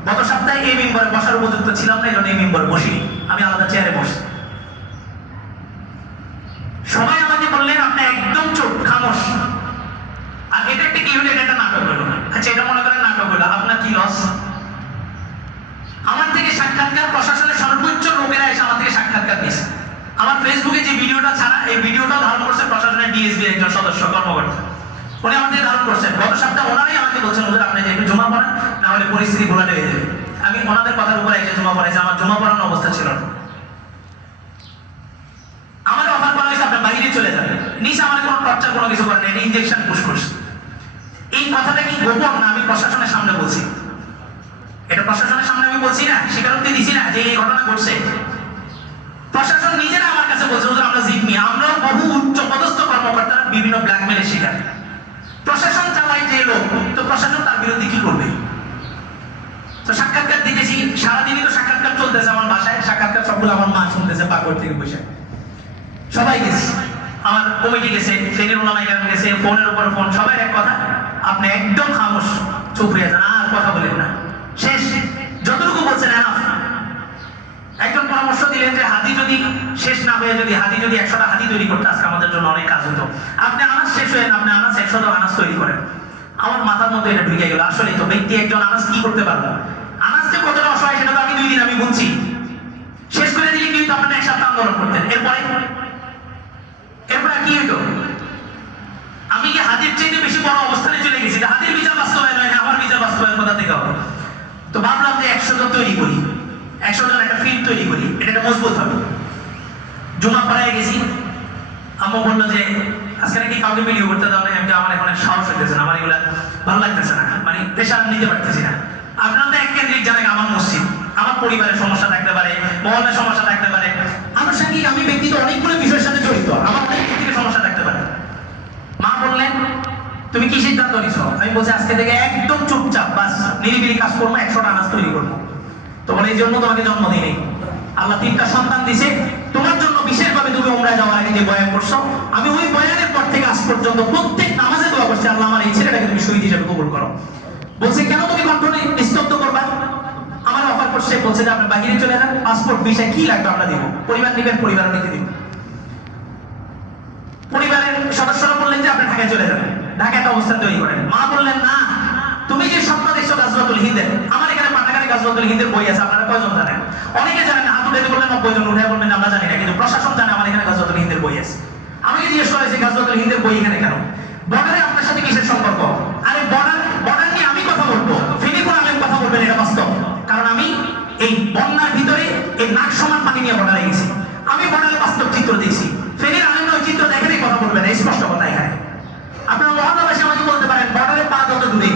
গত সপ্তাহে এই মিম্বরে বসার উপযুক্ত ছিলাম না, এই জন্য এই মিম্বরে বসিনি, আমি আলাদা চেয়ারে বসছি। সবাই আমাকে বললেন আপনি একদম চুপ, খামোশ। আর এটা একটা কি হলো? এটা একটা নাটক হলো। আচ্ছা, এটা মনে করেন নাটক হলো, আপনার কি লস? আমার থেকে সাক্ষাৎকার প্রশাসনের সর্বোচ্চ লোকেরা এসে আমার থেকে সাক্ষাৎকার দিয়েছে, কমিটির একজন সদস্য কর্মকর্তা, উনি আমাদের ধারণ করছেন। গত সপ্তাহে ওনারাই আমাকে বলছেন, হুজুর আপনি যে একটু জমা পড়ান, না হলে পরিস্থিতি ঘোলাটে হয়ে যাবে। আমি ওনাদের কথার উপর একটা জমা পড়াইছি, আমার জমা পড়ানোর অবস্থা ছিল না। আমার অফার করা হয়েছে আপনার বাইরে চলে যাবে, নিচে আমার কোনো টর্চার কোনো কিছু করেন, এটা ইনজেকশন পুশ করছে। এই কথাটা কি গোপন না? আমি প্রশাসনের সামনে বলছি, এটা প্রশাসনের সামনে আমি বলছি না, স্বীকারোক্তি দিছি না যে এই ঘটনা ঘটছে। প্রশাসন নিজেরা আমার কাছে বলছে, হুজুর আমরা জিম্মি, আমরাও বহু উচ্চ পদস্থ কর্মকর্তারা বিভিন্ন ব্ল্যাকমেলের শিকার। প্রশাসন চালায় যে লোক, তো প্রশাসন তার বিরুদ্ধে কি করবে? তো সাক্ষাৎকার দিতেছি, সারাদিনই তো সাক্ষাৎকার চলতেছে আমার বাসায়, সাক্ষাৎকার সবগুলো আমার মা শুনতেছে পাকড় থেকে বসে। সবাই গেছে, আমার কমিটি গেছে, ফেনীর ওলামায়ে কেরাম গেছে, ফোনের উপর ফোন, সবাই এক কথা, আপনি একদম খামোশ, চুপ হয়ে যান, আর কথা বলেন না, শেষ। যতটুকু বলছেন এনাফ। একজন পরামর্শ দিলেন যে হাতি যদি শেষ না হয়ে, যদি হাতি যদি 100টা হাতি তৈরি করতে, আজকে আমাদের জন্য অনেক কাজ হতো। আপনি আনাজ শেষ হয়ে, আপনি আনাজ 100টা আনাজ তৈরি করেন। আমার মাথার মধ্যে এটা ঢুকে গেল, আসলে তো ব্যক্তি একজন আনাজ কি করতে পারবো? আনাজ যে কতটা অসহায় সেটা তো আমি 2 দিন আমি বুঝছি। শেষ করে দিলে কি হইতো? আপনারা 1 সপ্তাহ আন্দোলন করতেন, এরপরে কি হইতো? আমি কি হাতির চাইতে বেশি বড় অবস্থানে চলে গেছি? হাতির বিচার বাস্তবায়ন হয় না, আমার বিচার বাস্তবায়ন কোথা থেকে হবে? তো ভাবলাম যে 100 জন তৈরি করি, 100 জন একটা ফিল্ড তৈরি করি, এটা মজবুত হবে। জমা পড়ায় গেছি, আম্মু বললো যে আজকে নাকি কাউকে ভিডিও করতে দাও না। আমি আমার এখন সাহস হইতেছে না, আমার এগুলা ভালো লাগতেছে না, মানে প্রেশার নিতে পারতেছি না। আপনারা তো এক কেন্দ্রিক জানেন, আমার মসজিদ, আমার পরিবারের সমস্যা থাকতে পারে, মহল্লার সমস্যা থাকতে পারে, আনুষঙ্গিক আমি ব্যক্তিগত অনেকগুলো বিষয়ের সাথে জড়িত, আমার অনেক ব্যক্তিগত সমস্যা থাকতে পারে। মা বললেন তুমি কি সিদ্ধান্ত নিছো? আমি বলছি আজকে থেকে একদম চুপচাপ, বাস নিরিবিলি কাজ করবো, 100টা আনাজ তৈরি করবো। তো বলে এই জন্য তোমাকে জন্ম দিই, আল্লাহ 3টা সন্তান দিছে, তোমার জন্য বিশেষভাবে তুমি উমরায় যাওয়ার আগে যে বয়ান করছো, আমি ওই বয়ানের পর থেকে আজ পর্যন্ত প্রত্যেক নামাজে দোয়া করছি, আল্লাহ আমার এই ছেলেটাকে তুমি শহীদ হিসেবে কবুল করো। বলছে কেন তুমি কণ্ঠ নিস্তব্ধ করবা? আমার অফার করছে, বলছে যে আপনি বাহিরে চলে যান, পাসপোর্ট ভিসা কি লাগবে আমরা দিব, পরিবার নিবেন, পরিবার নিতে দিব। পরিবারের সদস্যরা বললেন যে আপনি ঢাকায় চলে যাবেন, ঢাকায় একটা অবস্থান তৈরি করেন। মা বললেন না, তুমি যে স্বপ্ন দেখছো গাজওয়াতুল হিন্দের, আমার এখানে পাঠাগারে গাজওয়াতুল হিন্দের বই আছে, আপনারা কয়জন জানেন? অনেকে জানেন না, হাত উঠে বললেন 90 জন, উঠে বলবেন আমরা জানি না, কিন্তু প্রশাসন জানে আমার এখানে গাজওয়াতুল হিন্দের বই আছে। আমাকে জিজ্ঞেস করা হয়েছে গাজওয়াতুল হিন্দের বই এখানে কেন? বর্ডারে আপনার সাথে কিসের সম্পর্ক? আরে বর্ডার নিয়ে আমি কথা বলবো, ফেনী কোন আলেম কথা বলবেন, এটা বাস্তব। কারণ আমি এই বন্যার ভিতরে এই নাক সমান পানি নিয়ে বর্ডারে গেছি, আমি বর্ডারে বাস্তব চিত্র দেখছি। ফেনীর আলেমরা ওই চিত্র দেখেই কথা বলবেন, এই স্পষ্ট কথা এখানে। আপনার মহল্লাবাসী আমাকে বলতে পারেন বর্ডারে পা কত দূরে,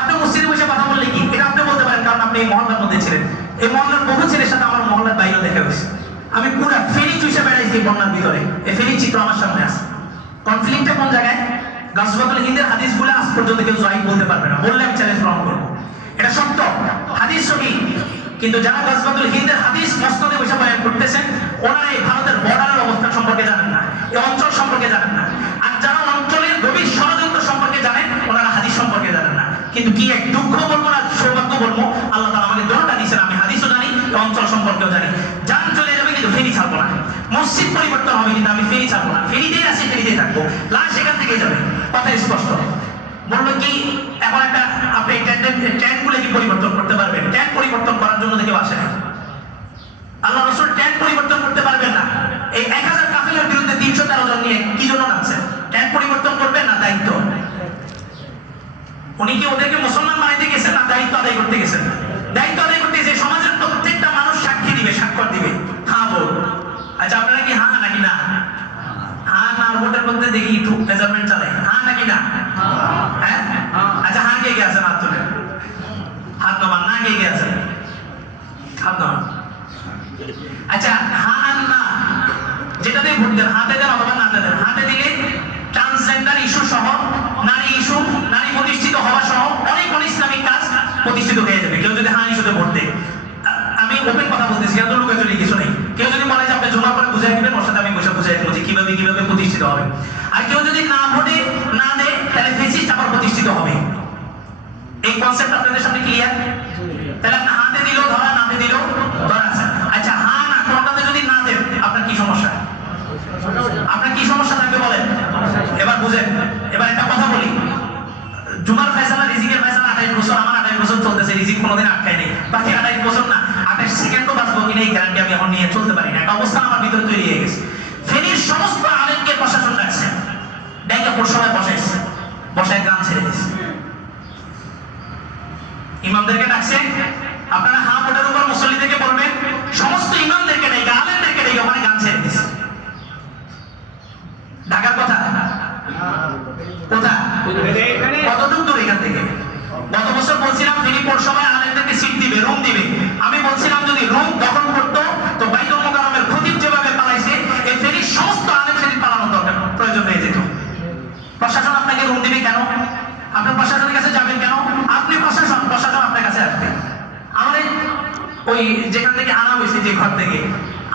আপনি মসজিদে বসে কথা বললে কি, এটা আপনি বলতে পারেন, কারণ আপনি এই মহল্লার মধ্যে ছিলেন। এই মহল্লার বহু ছেলের সাথে আমার মহল্লার বাইরেও দেখা হয়েছে। আমি পুরো ফেনী চুষে বেড়াইছি বন্যার ভিতরে, এই ফেনীর চিত্র আমার সামনে আছে। কনফ্লিক্টটা কোন জায়গায়? গাজওয়াতুল হিন্দের হাদিসগুলো আজ পর্যন্ত কেউ জয়ী বলতে পারবে না, বললে আমি চ্যালেঞ্জ গ্রহণ করবো। এটা সত্য, হাদিস সহি। কিন্তু যারা গাজওয়াতুল হিন্দের হাদিস মসনদে বসে বয়ান করতেছেন, ওনারা এই ভারতের বর্ডারের অবস্থান সম্পর্কে জানেন না, এই অঞ্চল সম্পর্কে জানেন না। আর যারা অঞ্চলের গভীর ষড়যন্ত্র সম্পর্কে জানেন, ওনারা হাদিস সম্পর্কে জানেন না। কিন্তু কি এক দুঃখ বলবো না সৌভাগ্য বলবো, আল্লাহ তাআলা আমাকে দোনোটা দিয়েছেন, আমি হাদিসও জানি, অঞ্চল সম্পর্কেও জানি। জান চলে যাবে কিন্তু ফেনী ছাড়বো না, মসজিদ পরিবর্তন হবে কিন্তু আমি ফেনী ছাড়বো না, ফেনীতেই আছি, ফেনীতেই থাকবো, লাশ এখান থেকেই যাবে, কথা স্পষ্ট। বললো কি এখন একটা আপনি ট্যাঙ্কগুলো কি পরিবর্তন করতে পারবেন? ট্যাঙ্ক পরিবর্তন করার জন্য দেখে আসে না, আল্লাহ রাসূল ট্যাঙ্ক পরিবর্তন করতে পারবেন না। এই 1000 কাফেলার বিরুদ্ধে 313 জন নিয়ে কি জন্য নামছেন? ট্যাঙ্ক পরিবর্তন করবেন না দায়িত্ব? উনি কি ওদেরকে মুসলমান বানাইতে গেছেন না দায়িত্ব আদায় করতে গেছেন? দায়িত্ব আদায় করতে যে সমাজের প্রত্যেকটা মানুষ সাক্ষী দিবে, স্বাক্ষর দিবে, হ্যাঁ বল। আচ্ছা আপনারা কি হ্যাঁ নাকি না? হ্যাঁ না ভোটের মধ্যে দেখি একটু মেজারমেন্ট চালায়, হ্যাঁ নাকি না? হ্যাঁ, আচ্ছা হ্যাঁ কে কে আছেন হাত তুলে, হাত নামান, না কে কে আছেন হাত নামান। আচ্ছা হ্যাঁ না যেটাতে ভোট দেন, হাতে দেন অথবা নাতে দেন। হাতে দিলে ট্রান্সজেন্ডার ইস্যু সহ, নারী ইস্যু, নারী প্রতিষ্ঠিত হওয়া সহ অনেক ইসলামিক কাজ প্রতিষ্ঠিত হয়ে যাবে কেউ যদি হ্যাঁ ইস্যুতে ভোট দেয়। আমি ওপেন কথা বলতেছি, কেউ তো লুকে চলে কিছু নেই। কেউ যদি বলে যে আপনি জমা করে বুঝাই দিবেন, ওর সাথে আমি বসে বুঝাই দেবো যে কিভাবে কিভাবে প্রতিষ্ঠিত হবে। আর কেউ যদি না ভোটে না দেয়, তাহলে ফেসিস্ট আবার প্রতিষ্ঠিত হবে। এই কনসেপ্ট আপনাদের সামনে ক্লিয়ার? তাহলে আপনি হাতে দিলেও ধরা, নাতে দিলেও ধরা আছে। আচ্ছা হ্যাঁ না কোনটাতে যদি না দেন আপনার কি সমস্যা? আপনার কি সমস্যা থাকবে বলেন? এবার বুঝেন। এবার একটা কথা বলি, জুমার ফয়সালা, রিজিকের ফয়সালা 28 বছর, আমার 28 বছর চলতেছে, রিজিক কোনোদিন আটকায় নেই। বাকি 28 বছর না 28 সেকেন্ডও বাঁচবো কিনা এই গ্যারান্টি আমি এখন নিয়ে চলতে পারি না। একটা অবস্থান আমার ভিতরে তৈরি হয়ে গেছে। ফেনীর সমস্ত আলেমকে প্রশাসন ডাকছে, এমন সময় বসাইছে, বসায় গান ছেড়ে দিচ্ছে। ইমামদেরকে ডাকছে, আপনারা হাফ ওটার উপর মুসল্লিদেরকে বলবেন, সমস্ত ইমামদেরকে ডেকে আলেমদেরকে ডেকে ওখানে গান ছেড়ে দিচ্ছে। ঢাকার কথা কোথা, কতটুকু দূর এখান থেকে? গত বছর বলছিলাম ফেনী পৌরসভায় আলেমদেরকে সিট দিবে, রুম দিবে। আমি বলছিলাম যদি রুম দখল করতো তো বাইতুল মুকাররমের খতিব যেভাবে পালাইছে এই ফেনীর সমস্ত আলেম সেদিন পালানোর দরকার প্রয়োজন হয়ে যেত। প্রশাসন আপনাকে রুম দিবে কেন? আপনার প্রশাসনের কাছে যাবেন কেন? আপনি প্রশাসন, প্রশাসন আপনার কাছে আসবে। আমাদের ওই যেখান থেকে আনা হয়েছে, যে ঘর থেকে,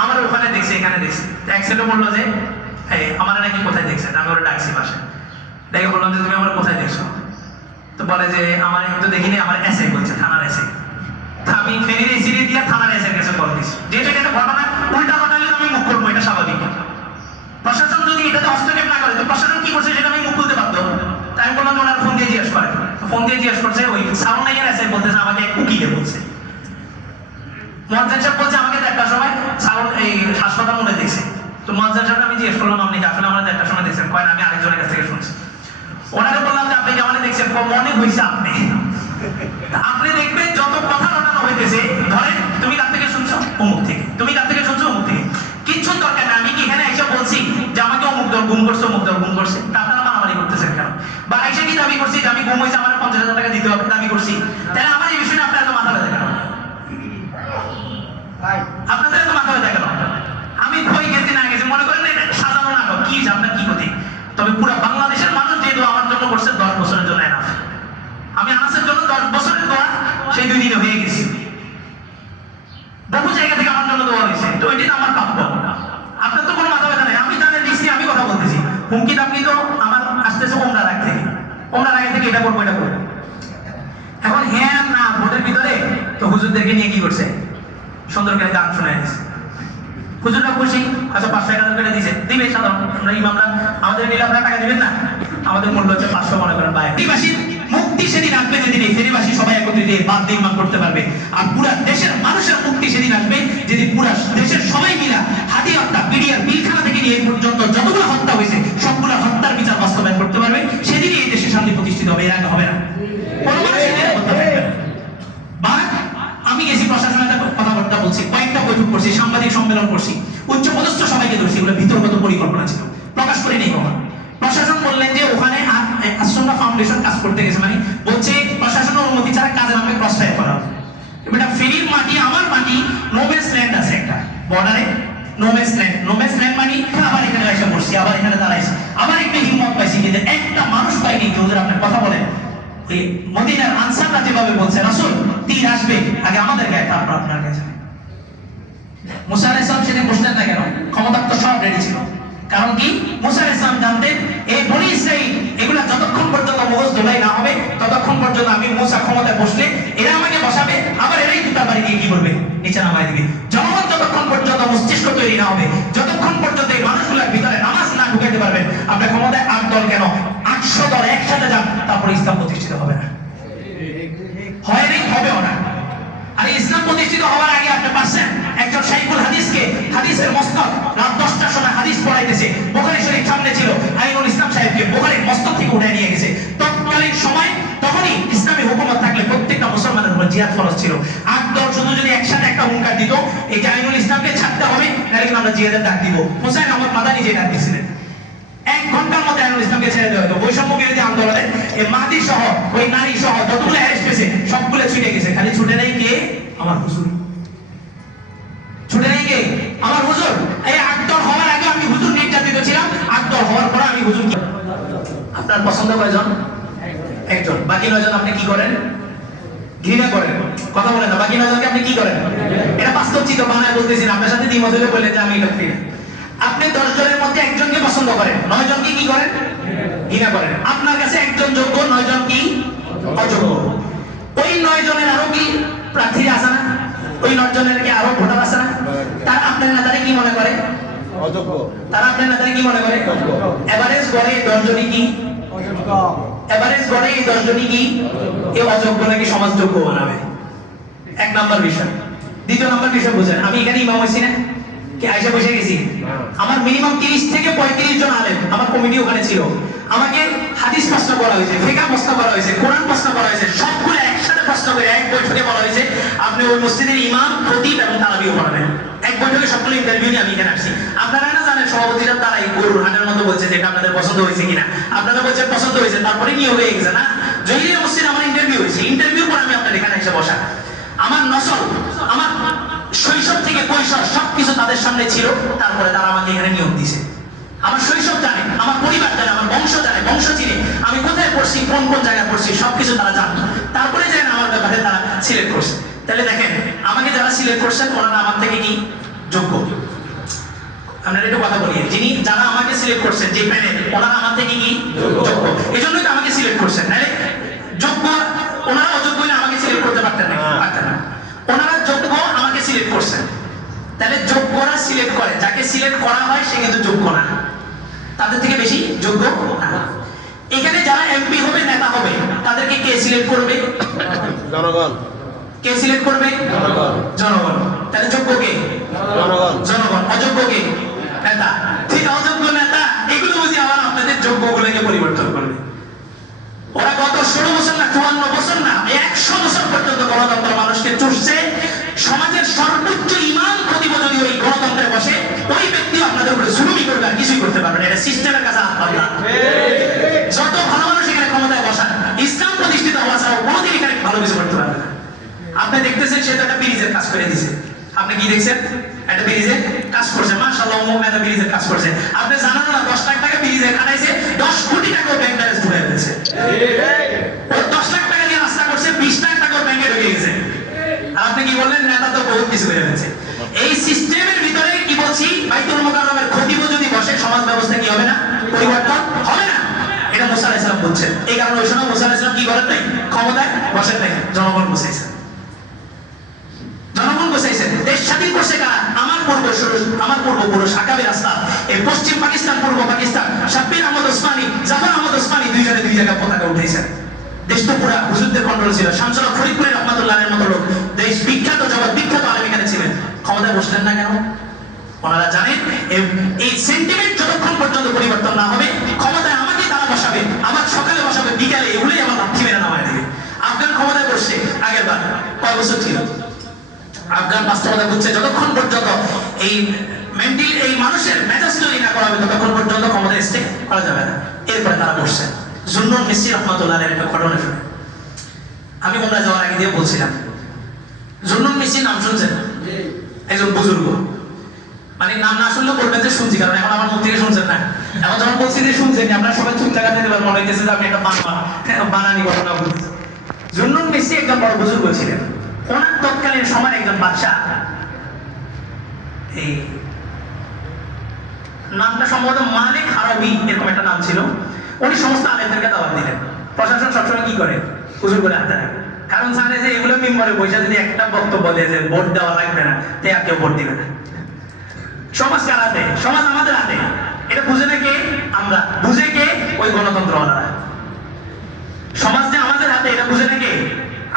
আমার ওখানে দেখছি, এখানে দেখছি। এক ছেলে বললো যে আমার নাকি কোথায় দেখছেন, আমি ওরা ডাকছি পাশে, দেখে বললাম যে তুমি আমার কোথায় দেখছো? তো বলে যে আমার তো দেখিনি, আমার এসে বলছে, থানার এসে। আমি ফেরির এসি দিয়ে থানার এসে কাছে কল দিচ্ছি, যেটা একটা ঘটনা উল্টা ঘটালে আমি মুখ করবো, এটা স্বাভাবিক। প্রশাসন যদি এটাতে হস্তক্ষেপ না করে তো প্রশাসন কি করছে সেটা আমি মুখ খুলতে পারতো। তাই আমি বললাম ওনার ফোন দিয়ে জিজ্ঞেস করে, ফোন দিয়ে জিজ্ঞেস করছে, ওই সাউন্ড নাইয়ের এসে বলতেছে আমাকে উকিলে বলছে, মুয়াজ্জিন সাহেব বলছে আমাকে 1টার সময় সাউন্ড এই হাসপাতাল মনে দেখছে। তো মুয়াজ্জিন সাহেব আমি জিজ্ঞেস করলাম আপনি কি আসলে আমার 1টার সময় দেখছেন? কয় না, আমি আরেকজনের কাছ থেকে শুনছি। ওনাকে বললাম যে আপনি কি আমাকে দেখছেন? মনে হয়েছে আপনি। আপনি দেখবেন যত কথা রটানো হইতেছে, ধরেন তুমি কার থেকে শুনছো? অমুক থেকে। তুমি কার থেকে শুনছো? অমুক থেকে। কিচ্ছু দরকার না, আমি কি এখানে এসে বলছি যে আমাকে অমুক দল গুম করছে, অমুক দল গুম করছে, তা আপনারা মারামারি করতেছেন কেন? বা এসে কি দাবি করছি যে আমি গুম হয়েছে, আমার 50,000 টাকা দিতে হবে দাবি করছি, তাহলে আমার এই বিষয়ে আপনারা এত মাথা ব্যথা কেন? আপনাদের এত মাথা ব্যথা কেন? আমি কই গেছি না গেছি মনে করেন এটা সাজানো না, কি আপনার কি ক্ষতি? তবে পুরো বাংলাদেশের মানুষ যে দোয়া আমার জন্য করছে 10 বছরের জন্য এনাফ। আমি আনাসের জন্য 10 বছরের দোয়া সেই 2 দিনে হয়ে গেছি। বহু জায়গা থেকে আমার জন্য দোয়া হয়েছে, তো এটি আমার প্রাপ্য। আপনার তো কোনো মাথা ব্যথা নেই, আমি তাদের দিচ্ছি, আমি কথা বলতেছি। হুমকি দামকি তো আমার আসতেছে ওমরার আগ থেকে, ওমরার আগে থেকে এটা করবো এটা করবো। এখন হ্যাঁ না ভোটের ভিতরে তো হুজুরদেরকে নিয়ে কি করছে, সুন্দর করে গান শোনায় দিচ্ছে। হুজুররা খুশি, আচ্ছা 500-1000 করে দিছে, দিবে সাধারণ। আমরা ইমামরা আমাদের নিলে আপনারা টাকা দিবেন না, আমাদের মূল্য হচ্ছে 500 মনে করেন বাইরে। ফেনীবাসীর মুক্তি সেদিন আসবে যেদিন এই ফেনীবাসী সবাই একত্রিত বাদ নির্মাণ করতে পারবে। আর পুরা দেশের মানুষের মুক্তি সেদিন আসবে যেদিন পুরা দেশের সবাই মিলা হাতি হত্যা, পিডিআর, পিলখানা থেকে নিয়ে এই পর্যন্ত যতগুলো হত্যা হয়েছে সবগুলো হত্যার বিচার বাস্তবায়ন করতে পারবে। সেদিনই এই দেশে শান্তি প্রতিষ্ঠিত হবে, এর আগে হবে না। কোনো মানুষের নিরাপত্তা থাকবে না। আমি গেছি প্রশাসনের কথাবার্তা বলছি, কয়েকটা বৈঠক করছি, সাংবাদিক সম্মেলন করছি, উচ্চ পদস্থ সবাইকে ধরছি, এগুলো ভিতরগত পরিকল্পনা ছিল, প্রকাশ করে নেই কখন। প্রশাসন বললেন যে ওখানে আসন্না ফাউন্ডেশন কাজ করতে গেছে, মানে বলছে প্রশাসনের অনুমতি ছাড়া কাজে নামে ক্রস ফায়ার করা হবে। এটা ফেনীর মাটি, আমার মাটি, নোম্যান্স ল্যান্ড আছে একটা বর্ডারে, নোম্যান্স ল্যান্ড মানে আবার এখানে এসে বসছি, আবার এখানে দাঁড়াইছি, আবার একটা হিম্মত পাইছি, কিন্তু একটা মানুষ পাইনি যে ওদের আপনার কথা বলেন। মদিনার আনসাররা যেভাবে বলছে রাসূল তীর আসবে আগে আমাদের গায়ে, তারপর আপনার কাছে। মুসা আলাইহিস সালাম সেদিন বসলেন না কেন? ক্ষমতা তো সব রেডি ছিল। কারণ কি? মুসা আলাইহিস সালাম জানতেন এই বনি ইসরাইল এগুলা যতক্ষণ পর্যন্ত মগজ ধোলাই না হবে ততক্ষণ পর্যন্ত আমি মুসা ক্ষমতায় বসলে এরা আমাকে বসাবে, আবার এরাই দুটা বাড়ি দিয়ে কি করবে, নিচে নামায় দিবে। জনগণ যতক্ষণ পর্যন্ত মস্তিষ্ক তৈরি না হবে, যতক্ষণ পর্যন্ত এই মানুষগুলোর ভিতরে নামাজ না ঢুকাইতে পারবেন, আপনার ক্ষমতায় 8 দল কেন 800 দল একসাথে যান, তারপরে ইসলাম প্রতিষ্ঠিত হবে না। হয় নাই, হবেও না। আর ইসলাম প্রতিষ্ঠিত হওয়ার আগে আপনি পাচ্ছেন একজন শাইখুল হাদিসকে, হাদিসের মস্তক রাত 10টার সময় হাদিস পড়াইতেছে, বুখারী শরীফ সামনে ছিল, আইনুল ইসলাম সাহেবকে বুখারীর মস্তক থেকে উঠায় নিয়ে গেছে। তৎকালীন সময় তখনই ইসলামী হুকুমত থাকলে প্রত্যেকটা মুসলমানের উপর জিহাদ ফরজ ছিল। 8 দল শুধু যদি একসাথে একটা হুঙ্কার দিত এই যে আইনুল ইসলামকে ছাড়তে হবে, তাহলে কিন্তু আমরা জিহাদের ডাক দিব। হুসাইন আহমদ মাদানী যে ডাক দিয়েছিলেন 1 ঘন্টার মধ্যে আইনুল ইসলামকে ছেড়ে দেওয়া হতো। বৈষম্য বিরোধী আন্দোলনে এই মাহদি সহ ওই নারী সহ যতগুলো অ্যারেস্ট হয়েছে সবগুলো ছুটে গেছে, খালি ছুটে নেই কে? আমার হুজুর। ছুটে নেই কে? আমার হুজুর। এই 8 দল হওয়ার আগে আমি হুজুর নির্যাতিত ছিলাম, 8 দল হওয়ার পরে আমি হুজুর। আপনার পছন্দ কয়জন? একজন। বাকি 9 জন আপনি কি করেন? ঘৃণা করেন। কথা বলেন না, বাকি 9 জনকে আপনি কি করেন? এটা বাস্তব চিত্র বানায় বলতেছি না, আপনার সাথে দ্বিমত হলে বললেন যে আমি এটা করি না। আপনি 10 জনের মধ্যে একজনকে পছন্দ করেন, 9 জনকে কি করেন? ঘৃণা করেন। আপনার কাছে একজন যোগ্য, 9 জন কি অযোগ্য। ওই 9 জনের আরো কি প্রার্থী আছে না? ওই 9 জনের কি আরো ভোটার আছে না? তার আপনার নেতারে কি মনে করে? অযোগ্য। তারা আপনার নেতারে কি মনে করে? এভারেজ গড়ে 10 জনই কি অযোগ্য। এভারেজ গড়ে এই 10 জনই কি এই অযোগ্য নাকি সমাজযোগ্য বানাবে? 1 নাম্বার বিষয়। দ্বিতীয় নাম্বার বিষয় বুঝেন, আমি এখানে ইমাম হইছি না কি আয়েশা বসে গেছি, আমার মিনিমাম 30 থেকে 35 জন আলেম, আমার কমিটি ওখানে ছিল। আমাকে হাদিস প্রশ্ন করা হয়েছে, ফিকহ প্রশ্ন করা হয়েছে, কোরআন প্রশ্ন করা হয়েছে, সবগুলো একসাথে প্রশ্ন করে এক বৈঠকে বলা হয়েছে আপনি ওই মসজিদের ইমাম, খতিব এবং তারাবিও পড়াবেন। এক বৈঠকে সবগুলো ইন্টারভিউ নিয়ে আমি এখানে আসছি। আপনারা না জানেন সভাপতিরা তারাই গরুর হাটের মতো বলছে যে এটা আপনাদের পছন্দ হয়েছে কিনা, আপনারা বলছেন পছন্দ হয়েছে, তারপরে নিয়োগ হয়ে গেছে না। জহিরিয়া মসজিদ আমার ইন্টারভিউ হয়েছে, ইন্টারভিউ পর আমি আপনার এখানে এসে বসা। আমার নসল, আমার শৈশব থেকে কৈশোর সবকিছু তাদের সামনে ছিল, তারপরে তারা আমাকে এখানে নিয়োগ দিয়েছে। আমার শৈশব জানে, আমার পরিবার জানে, আমার বংশ জানে, বংশ চিনে, আমি কোথায় পড়ছি, কোন কোন জায়গায় পড়ছি, সবকিছু তারা জানতো। তারপরে জানেন আমার ব্যাপারে তারা সিলেক্ট করছে। তাহলে দেখেন আমাকে যারা সিলেক্ট করছেন ওনারা আমার থেকে কি যোগ্য? আপনারা একটু কথা বলি, যারা আমাকে সিলেক্ট করছেন যে প্যানেল, ওনারা আমার থেকে কি যোগ্য? এই জন্যই তো আমাকে সিলেক্ট করছেন। তাহলে যোগ্য, ওনারা অযোগ্য হলে আমাকে সিলেক্ট করতে পারতেন না, পারতেন না। ওনারা যোগ্য, আমাকে সিলেক্ট করছেন। তাহলে যোগ্যরা সিলেক্ট করে, যাকে সিলেক্ট করা হয় সে কিন্তু যোগ্য না, তাদের থেকে বেশি যোগ্য না। এখানে যারা এমপি হবে, নেতা হবে, তাদেরকে কে সিলেক্ট করবে? জনগণ। কে সিলেক্ট করবে? জনগণ। তাহলে যোগ্য কে? জনগণ। অযোগ্য কে? নেতা। ঠিক, অযোগ্য নেতা এগুলো বুঝি আবার আপনাদের যোগ্যগুলোকে পরিবর্তন করবে। ওরা গত 16 বছর না 54 বছর না 100 বছর পর্যন্ত গণতন্ত্র মানুষকে চুষছে। সমাজের সর্বোচ্চ ইমান প্রতিব যদি ওই গণতন্ত্রে বসে, ওই ব্যক্তি আপনাদের উপরে জুলুমি করবে, আর কিছুই করতে পারবে না। এটা সিস্টেমের কাছে হাত পাবে না। যত ভালো মানুষ এখানে ক্ষমতায় বসান, ইসলাম প্রতিষ্ঠিত হওয়া ছাড়া কোনোদিন এখানে ভালো কিছু করতে পারবে না। আপনি দেখতেছেন সে তো একটা ব্রিজের কাজ করে দিয়েছে। আপনি কি দেখছেন? একটা ব্রিজের কাজ করছে, মাশাআল্লাহ, অমুক একটা ব্রিজের কাজ করছে। আপনি জানেন না 10 লাখ টাকা ব্রিজে খাটাইছে, 10 কোটি টাকা ব্যাংক ব্যালেন্স ঢুকে গেছে। 10 লাখ টাকা দিয়ে রাস্তা করছে, 20 লাখ টাকা ব্যাংকে ঢুকে গেছে। আর আপনি কি বললেন? নেতা তো বহুত কিছু হয়ে গেছে। এই সিস্টেমের ভিতরে কি বলছি, বাইতুল মুকাররমের খতিব যদি বসে, সমাজ ব্যবস্থা কি হবে না? পরিবর্তন হবে না। এটা মুসা আলাইহিস সালাম বলছেন। এই কারণে ওই সময় মুসা আলাইহিস সালাম কি করেন নাই? ক্ষমতায় বসেন নাই, জনগণ বসাইছেন। জনগণ বসাইছেন। দেশ স্বাধীন করছে কারা? আমার পূর্বপুরুষ আকাবের রাস্তা। এই পশ্চিম পাকিস্তান, পূর্ব পাকিস্তান, শাব্বির আহমদ ওসমানী, জাফর আহমদ ওসমানী দুইজনে দুই জায়গায় পতাকা উঠেছেন। দেশ তো পুরা হুজুরদের কন্ট্রোল ছিল। শামসুল হক ফরিদপুরি রহমাতুল্লাহের মতো লোক, দেশ বিখ্যাত, জগৎ বিখ্যাত আলেম এখানে ছিলেন। ক্ষমতায় বসলেন না কেন? ওনারা জানেন এই সেন্টিমেন্ট যতক্ষণ পর্যন্ত পরিবর্তন না হবে, ক্ষমতায় আমাকে তারা বসাবে, আমার সকালে বসাবে, বিকালে, এগুলোই আমার লাথি মেরে নামায় দেবে। আফগান ক্ষমতায় বসছে আগের বার, কয় বছর ছিল? আফগান বাস্তবতা বুঝছে, যতক্ষণ পর্যন্ত এই মেন্টাল, এই মানুষের মেজাজ তৈরি না করা হবে, ততক্ষণ পর্যন্ত ক্ষমতা স্টে করা যাবে না। এরপরে তারা বসছে। জুন্নুন মিসরি রহমাতুল্লাহের একটা ঘটনা শুনে আমি উমরা যাওয়ার আগে দিয়ে বলছিলাম। জুন্নুন মিসরি নাম শুনছেন? একজন বুজুর্গ, মানে নাম না শুনলেও বলবেন যে শুনছি, কারণ এখন আমার মুখ থেকে শুনছেন না। এখন যখন বলছি যে শুনছেন, আপনারা সবাই চুপ থাকা থেকে মনে হইতেছে যে আমি একটা বানানি ঘটনা বলছি। জুন্নুন মিসরি একজন বড় বুজুর্গ ছিলেন। ওনার তৎকালীন সময় একজন বাদশাহ, এই নামটা সম্ভবত মালিক হারাবি, এরকম একটা নাম ছিল। উনি সমস্ত আলেমদেরকে দাওয়াত দিলেন। প্রশাসন সবসময় কি করে? হুজুর করে হাতে রাখে, কারণ জানে যে এগুলো মিম্বরে বসে যদি একটা বক্তব্য দেয় যে ভোট দেওয়া লাগবে না, তে আর কেউ ভোট দিবে না। সমাজ কার হাতে? সমাজ আমাদের হাতে। এটা বুঝে না কে? আমরা। বুঝে কে? ওই গণতন্ত্রওয়ালারা। সমাজ যে আমাদের হাতে, এটা বুঝে না কে?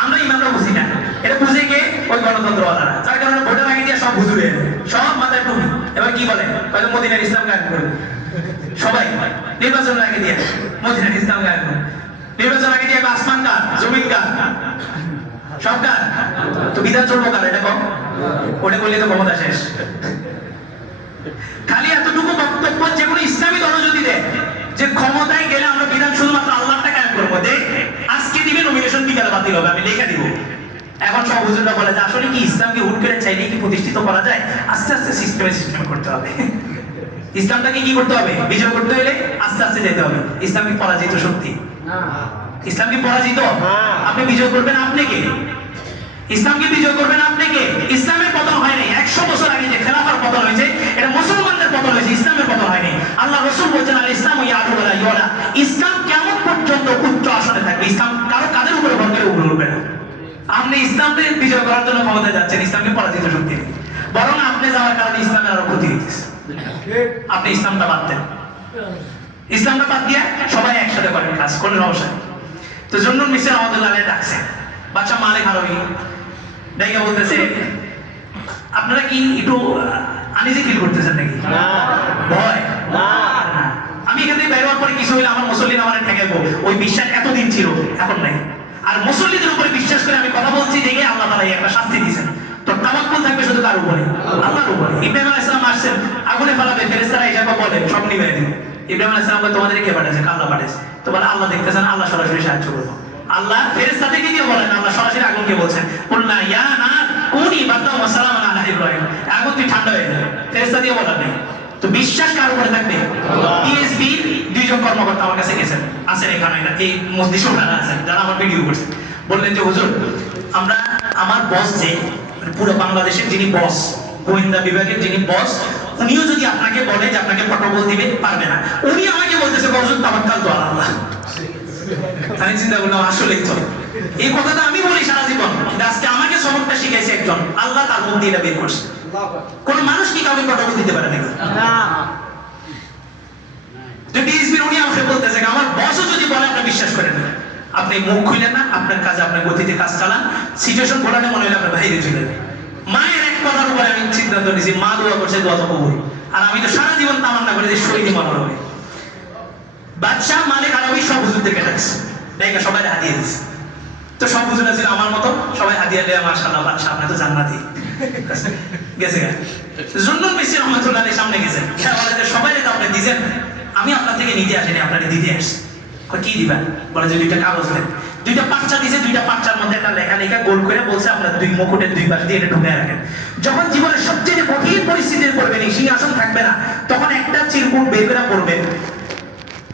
আমরা ইমানরা বুঝি না। এটা বুঝে কে? ওই গণতন্ত্রওয়ালারা। যার কারণে ভোটের আগে দিয়ে সব হুজুরে, সব মাথায় টুপি। এবার কি বলে? হয়তো মদিনার ইসলাম গায়ন করবে সবাই। নির্বাচনের আগে দিয়ে মদিনার ইসলাম গায়ন করবে। নির্বাচন আগে দিয়ে আসমান কার, জমিন কার, সব কার। তো বিধান চলবো কার? এটা কম। ওটা করলে তো ক্ষমতা শেষ। খালি এতটুকু বক্তব্য যেগুলো ইসলামী দল যদি দেয় যে ক্ষমতায় গেলে আমরা বিধান শুধুমাত্র আল্লাহটা কায়েম করবো, আজকে দিবে, নমিনেশন বিকালে বাতিল হবে, আমি লেখা দিব। এখন সব হুজুররা বলে যে আসলে কি ইসলামকে হুট করে চাইলে কি প্রতিষ্ঠিত করা যায়? আস্তে আস্তে সিস্টেমে করতে হবে। ইসলামটাকে কি করতে হবে? বিজয় করতে হলে আস্তে আস্তে যেতে হবে। ইসলাম কি পরাজিত শক্তি? ইসলাম কি পরাজিত? আপনি বিজয় করবেন আপনি কে? ইসলামকে বিজয় করবেন আপনি কে? ইসলামের পতন হয়নি। 100 বছর আগে যে খেলাফার পতন হয়েছে, এটা মুসলমানদের পতন হয়েছে, ইসলামের পতন হয়নি। আল্লাহ রাসূল বলেছেন, আল ইসলামু ইয়াদু ওয়ালা ইউলা। ইসলাম কিয়ামত পর্যন্ত উচ্চ আসনে থাকবে। ইসলাম কারো কাদের উপরে ভর করে উঠবে না। আপনি ইসলামকে বিজয় করার জন্য ক্ষমতায় যাচ্ছেন, ইসলামকে পরাজিত শক্তি নেই। বরং আপনি যাওয়ার কারণে ইসলামের আরো ক্ষতি হইতেছে। আপনি ইসলামটা বাদ দেন। ইসলামটা বাদ দিয়ে সবাই একসাথে করেন কাজ, কোনো সমস্যা নেই। তো জুন্নুন মিসরি রহমাতুল্লাহ আলাইহি ডাকছে বাদশা মালিক হারাবি, ডাইকা বলতেছে, আপনারা কি একটু আনইজি ফিল করতেছেন নাকি? ভয়? আমি এখান থেকে বের হওয়ার পরে কিছু হইলে আমার মুসল্লিরা আমার ঠেকাইবো, ওই বিশ্বাস এতদিন ছিল এখন নাই। আর মুসল্লিদের উপরে বিশ্বাস করে আমি কথা বলছি দেখে আল্লাহ তাআলা একটা শাস্তি দিয়েছেন। তো তাওয়াক্কুল থাকবে শুধু কার উপরে? আল্লাহর উপরে। ইব্রাহিম আলাইহিস সালাম আসছেন, আগুনে ফেলাবে, ফেরেশতারা এসে বলে সব নিভিয়ে দিবে। ইব্রাহিম আলাইহিস সালাম বলে তোমাদের কে পাঠাইছে? আল্লাহ পাঠাইছে। তো বলে আল্লাহ দেখতেছেন, আল্লাহ সরাসরি সাহায্য করবে। আল্লাহ ফেরেশতাদেরকে দিয়ে বলেন, আল্লাহ সরাসরি আগুনকে বলছেন কুলনা ইয়া নার কুনি বারদাও ওয়া সালামান আলা ইব্রাহিম, আগুন তুই ঠান্ডা হয়ে যা। ফেরেশতা দিয়ে বলা নেই। তো বিশ্বাস কার উপরে থাকবে? টিএসবি দুইজন কর্মকর্তা আমার কাছে গেছেন, আছেন এখানে, এই মসজিদে ওনারা আছেন যারা আমার ভিডিও করছেন। বললেন যে হুজুর, আমরা আমার বস যে পুরো বাংলাদেশের যিনি বস, গোয়েন্দা বিভাগের যিনি বস, উনিও যদি আপনাকে বলে যে আপনাকে প্রটোকল দিবে, পারবে না। উনি আমাকে বলতেছে হুজুর তাওয়াক্কাল তো আল্লাহ। আমি চিন্তা করলাম আসলেই তো এই কথাটা আমি বলি সারা জীবন, কিন্তু আজকে আমাকে সবকটা শিখাইছে একজন, আল্লাহ তার মুখ দিয়ে এটা বের করছে। কোন মানুষ কি কাউকে প্রটোকল দিতে পারে নাকি? না। তো ডিএসপি উনি আমাকে বলতেছে আমার বসও যদি বলে আপনি বিশ্বাস করেন না, আপনি মুখ খুলেন না, আপনার কাজে আপনার গতিতে কাজ চালান, সিচুয়েশন ঘোরানো মনে হলে আপনার বাইরে চলে যাবেন। মায়ের এক কথার উপরে আমি সিদ্ধান্ত নিয়েছি, মা দোয়া করছে, দোয়া তো কবুল। আর আমি তো সারা জীবন তামান্না করি যে শহীদ মনে হবে। বাদশাহ মালিক আরবি সব হুজুরদেরকে ডাকছে, ডাইকা সবাই হাদিয়া দিচ্ছে। তো সব হুজুরা ছিল আমার মতো, সবাই হাদিয়া দেয়, মাশাআল্লাহ বাদশাহ আপনি তো জান্নাতি। গেছে গা জুন্নুন মিসরি রহমাতুল্লাহ আলাইহির সামনে গেছেন, সে বলে যে সবাই এটা আপনি দিবেন, আমি আপনার থেকে নিতে আসিনি, আপনাকে দিতে আসছি। কি দিবেন? বলে যে দুইটা কাগজ দেন। দুইটা পাঁচটা দিয়েছে, দুইটা পাঁচটার মধ্যে একটা লেখা লেখা গোল করে বলছে আপনার দুই মুকুটের দুই পাশ দিয়ে এটা ঢুকে রাখেন। যখন জীবনের সবচেয়ে কঠিন পরিস্থিতির পড়বেন, এই সিংহাসন থাকবে না, তখন একটা চিরকুট বের করে পড়বেন।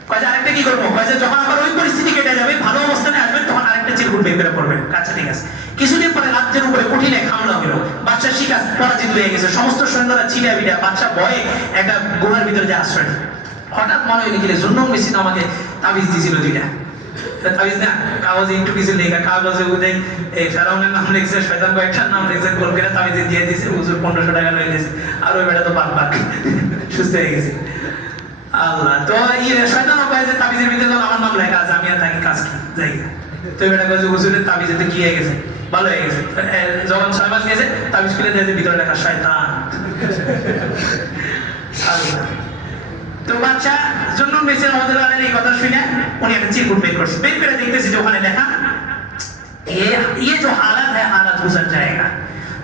কয়েছে আরেকটা কি করবো? কয়েছে যখন আবার ওই পরিস্থিতি কেটে যাবে, ভালো অবস্থানে আসবেন, তখন আরেকটা চিরকুট বের করে পড়বেন। আচ্ছা ঠিক আছে। কিছুদিন পরে রাজ্যের উপরে কঠিন এক হামলা হলো, বাদশাহ শিকার পরাজিত হয়ে গেছে, সমস্ত সৈন্যরা ছিলা বিড়া, বাদশাহ ভয়ে একটা গুহার ভিতরে যে আশ্রয়। হঠাৎ মনে হইলে গেলে জুন্নুন মিসরি আমাকে তাবিজ দিয়েছিল দুইটা। তাবিজ না, কাগজে একটু কিছু লেখা, কাগজে উদয় এই ফেরাউনের নাম লিখছে, শয়তান কয়েকটার নাম লিখছে, গোল করে তাবিজে দিয়ে দিয়েছে। হুজুর 1500 টাকা লয়ে গেছে, আর ওই বেটা তো বাদ সুস্থ হয়ে গেছে। আল্লাহ তো শয়তান কয় যে তাবিজের ভিতরে যখন আমার নাম লেখা আছে, আমি আর থাকি কাজ কি যাই। তো এই বেটা কয় যে হুজুরের তাবিজেতে কি হয়ে গেছে, ভালো হয়ে গেছে। যখন 6 মাস গেছে, তাবিজ খুলে দিয়েছে, ভিতরে লেখা শয়তান। আল্লাহ তো বাদশাহ জুন্নুন মিসরি রহমাতুল্লাহ আলাইহি এই কথা শুনে উনি একটা চিরকুট বের করছে। বের করে দেখতেছি যে ওখানে লেখা ये जो हालत है हालत गुजर जाएगा।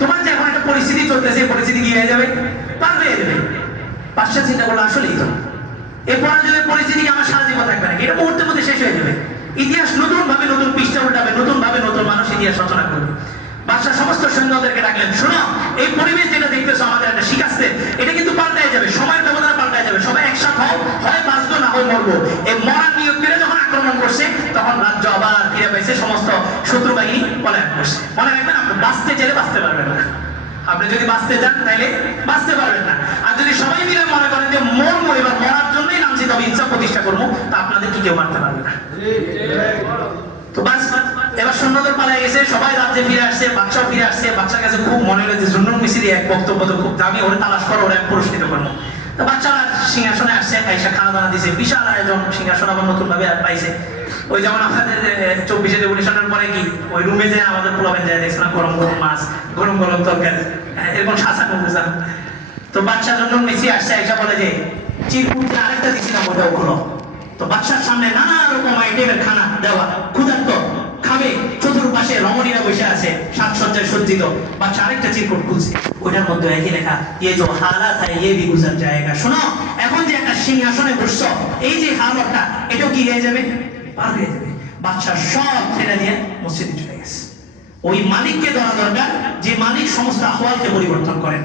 তোমার যে এখন একটা পরিস্থিতি চলতেছে, পরিস্থিতি কি হয়ে যাবে? পার হয়ে যাবে। বাদশাহ চিন্তা করলো আসলেই তো এই পরাজয়ের পরিস্থিতি আমার সারা জীবন থাকবে নাকি? এটা মুহূর্তের মধ্যে শেষ হয়ে যাবে। ইতিহাস নতুন ভাবে নতুন পৃষ্ঠা উল্টাবে, নতুন ভাবে নতুন মানুষ ইতিহাস রচনা করবে। বাদশাহ সমস্ত সৈন্যদেরকে ডাকলেন, শোনো এই পরিবেশ যেটা দেখতেছো আমাদের একটা শিখাচ্ছে, এটা কিন্তু পাল্টায় যাবে, সময়ের ব্যবধানে পাল্টায় যাবে। সবাই একসাথে হও, হয় বাঁচবো না হয় মরবো। এই মরার নিয়োগ করে যখন আক্রমণ করছে, তখন রাজ্য আবার ফিরে পাইছে, সমস্ত শত্রু বাহিনী পলায়ন করছে। মনে রাখবেন, আপনি বাঁচতে চাইলে বাঁচতে পারবেন না। আপনি যদি বাঁচতে চান তাইলে বাঁচতে পারবেন না। আর যদি সবাই মিলে মনে করেন যে মরবো, এবার মরার জন্যই নামছি, তবে ইচ্ছা প্রতিষ্ঠা করবো, তা আপনাদের কি কেউ মারতে পারবে না। তো বাস এবার সৈন্যদের পালায় গেছে, সবাই রাজ্যে ফিরে আসছে, বাদশাহ ফিরে আসছে। বাদশার কাছে খুব মনে হলো যে জুন্নুন মিসরি এক বক্তব্য তো খুব দামি, ওরে তালাশ করো, ওরে পুরস্কৃত করবো। তো বাদশাহ সিংহাসনে আসছে, আইসা খানা দানা দিছে, বিশাল আয়োজন, সিংহাসন আবার নতুন ভাবে পাইছে। ওই যেমন আপনাদের 24শে রেভলিউশনের পরে কি ওই রুমে যায় আমাদের পোলাবেন যায়, দেখছে না, গরম গরম মাছ, গরম গরম তরকারি, এরকম শাসা বুঝলাম। তো বাদশাহ জুন্নুন মিসরি আসছে, আইসা বলে যে চিরকুটে আরেকটা দিছিলাম, ওটাও খুলো। তো বাদশার সামনে নানা রকম আইটেমের খানা দেওয়া, ক্ষুধার্ত খাবে, চতুর্পাশে রমণীরা বসে আছে, সাজসজ্জায় সজ্জিত। বাদশা আরেকটা চিরকুট খুলছে, ওইটার মধ্যে একই লেখা, ये जो हालत है ये भी गुजर जाएगा। শোনো, এখন যে একটা সিংহাসনে বসছো, এই যে হালতটা, এটাও কি হয়ে যাবে? পার হয়ে যাবে। বাদশা সব ছেড়ে দিয়ে মসজিদে চলে গেছে। ওই মালিককে ধরা দরকার, যে মালিক সমস্ত আহওয়ালকে পরিবর্তন করেন।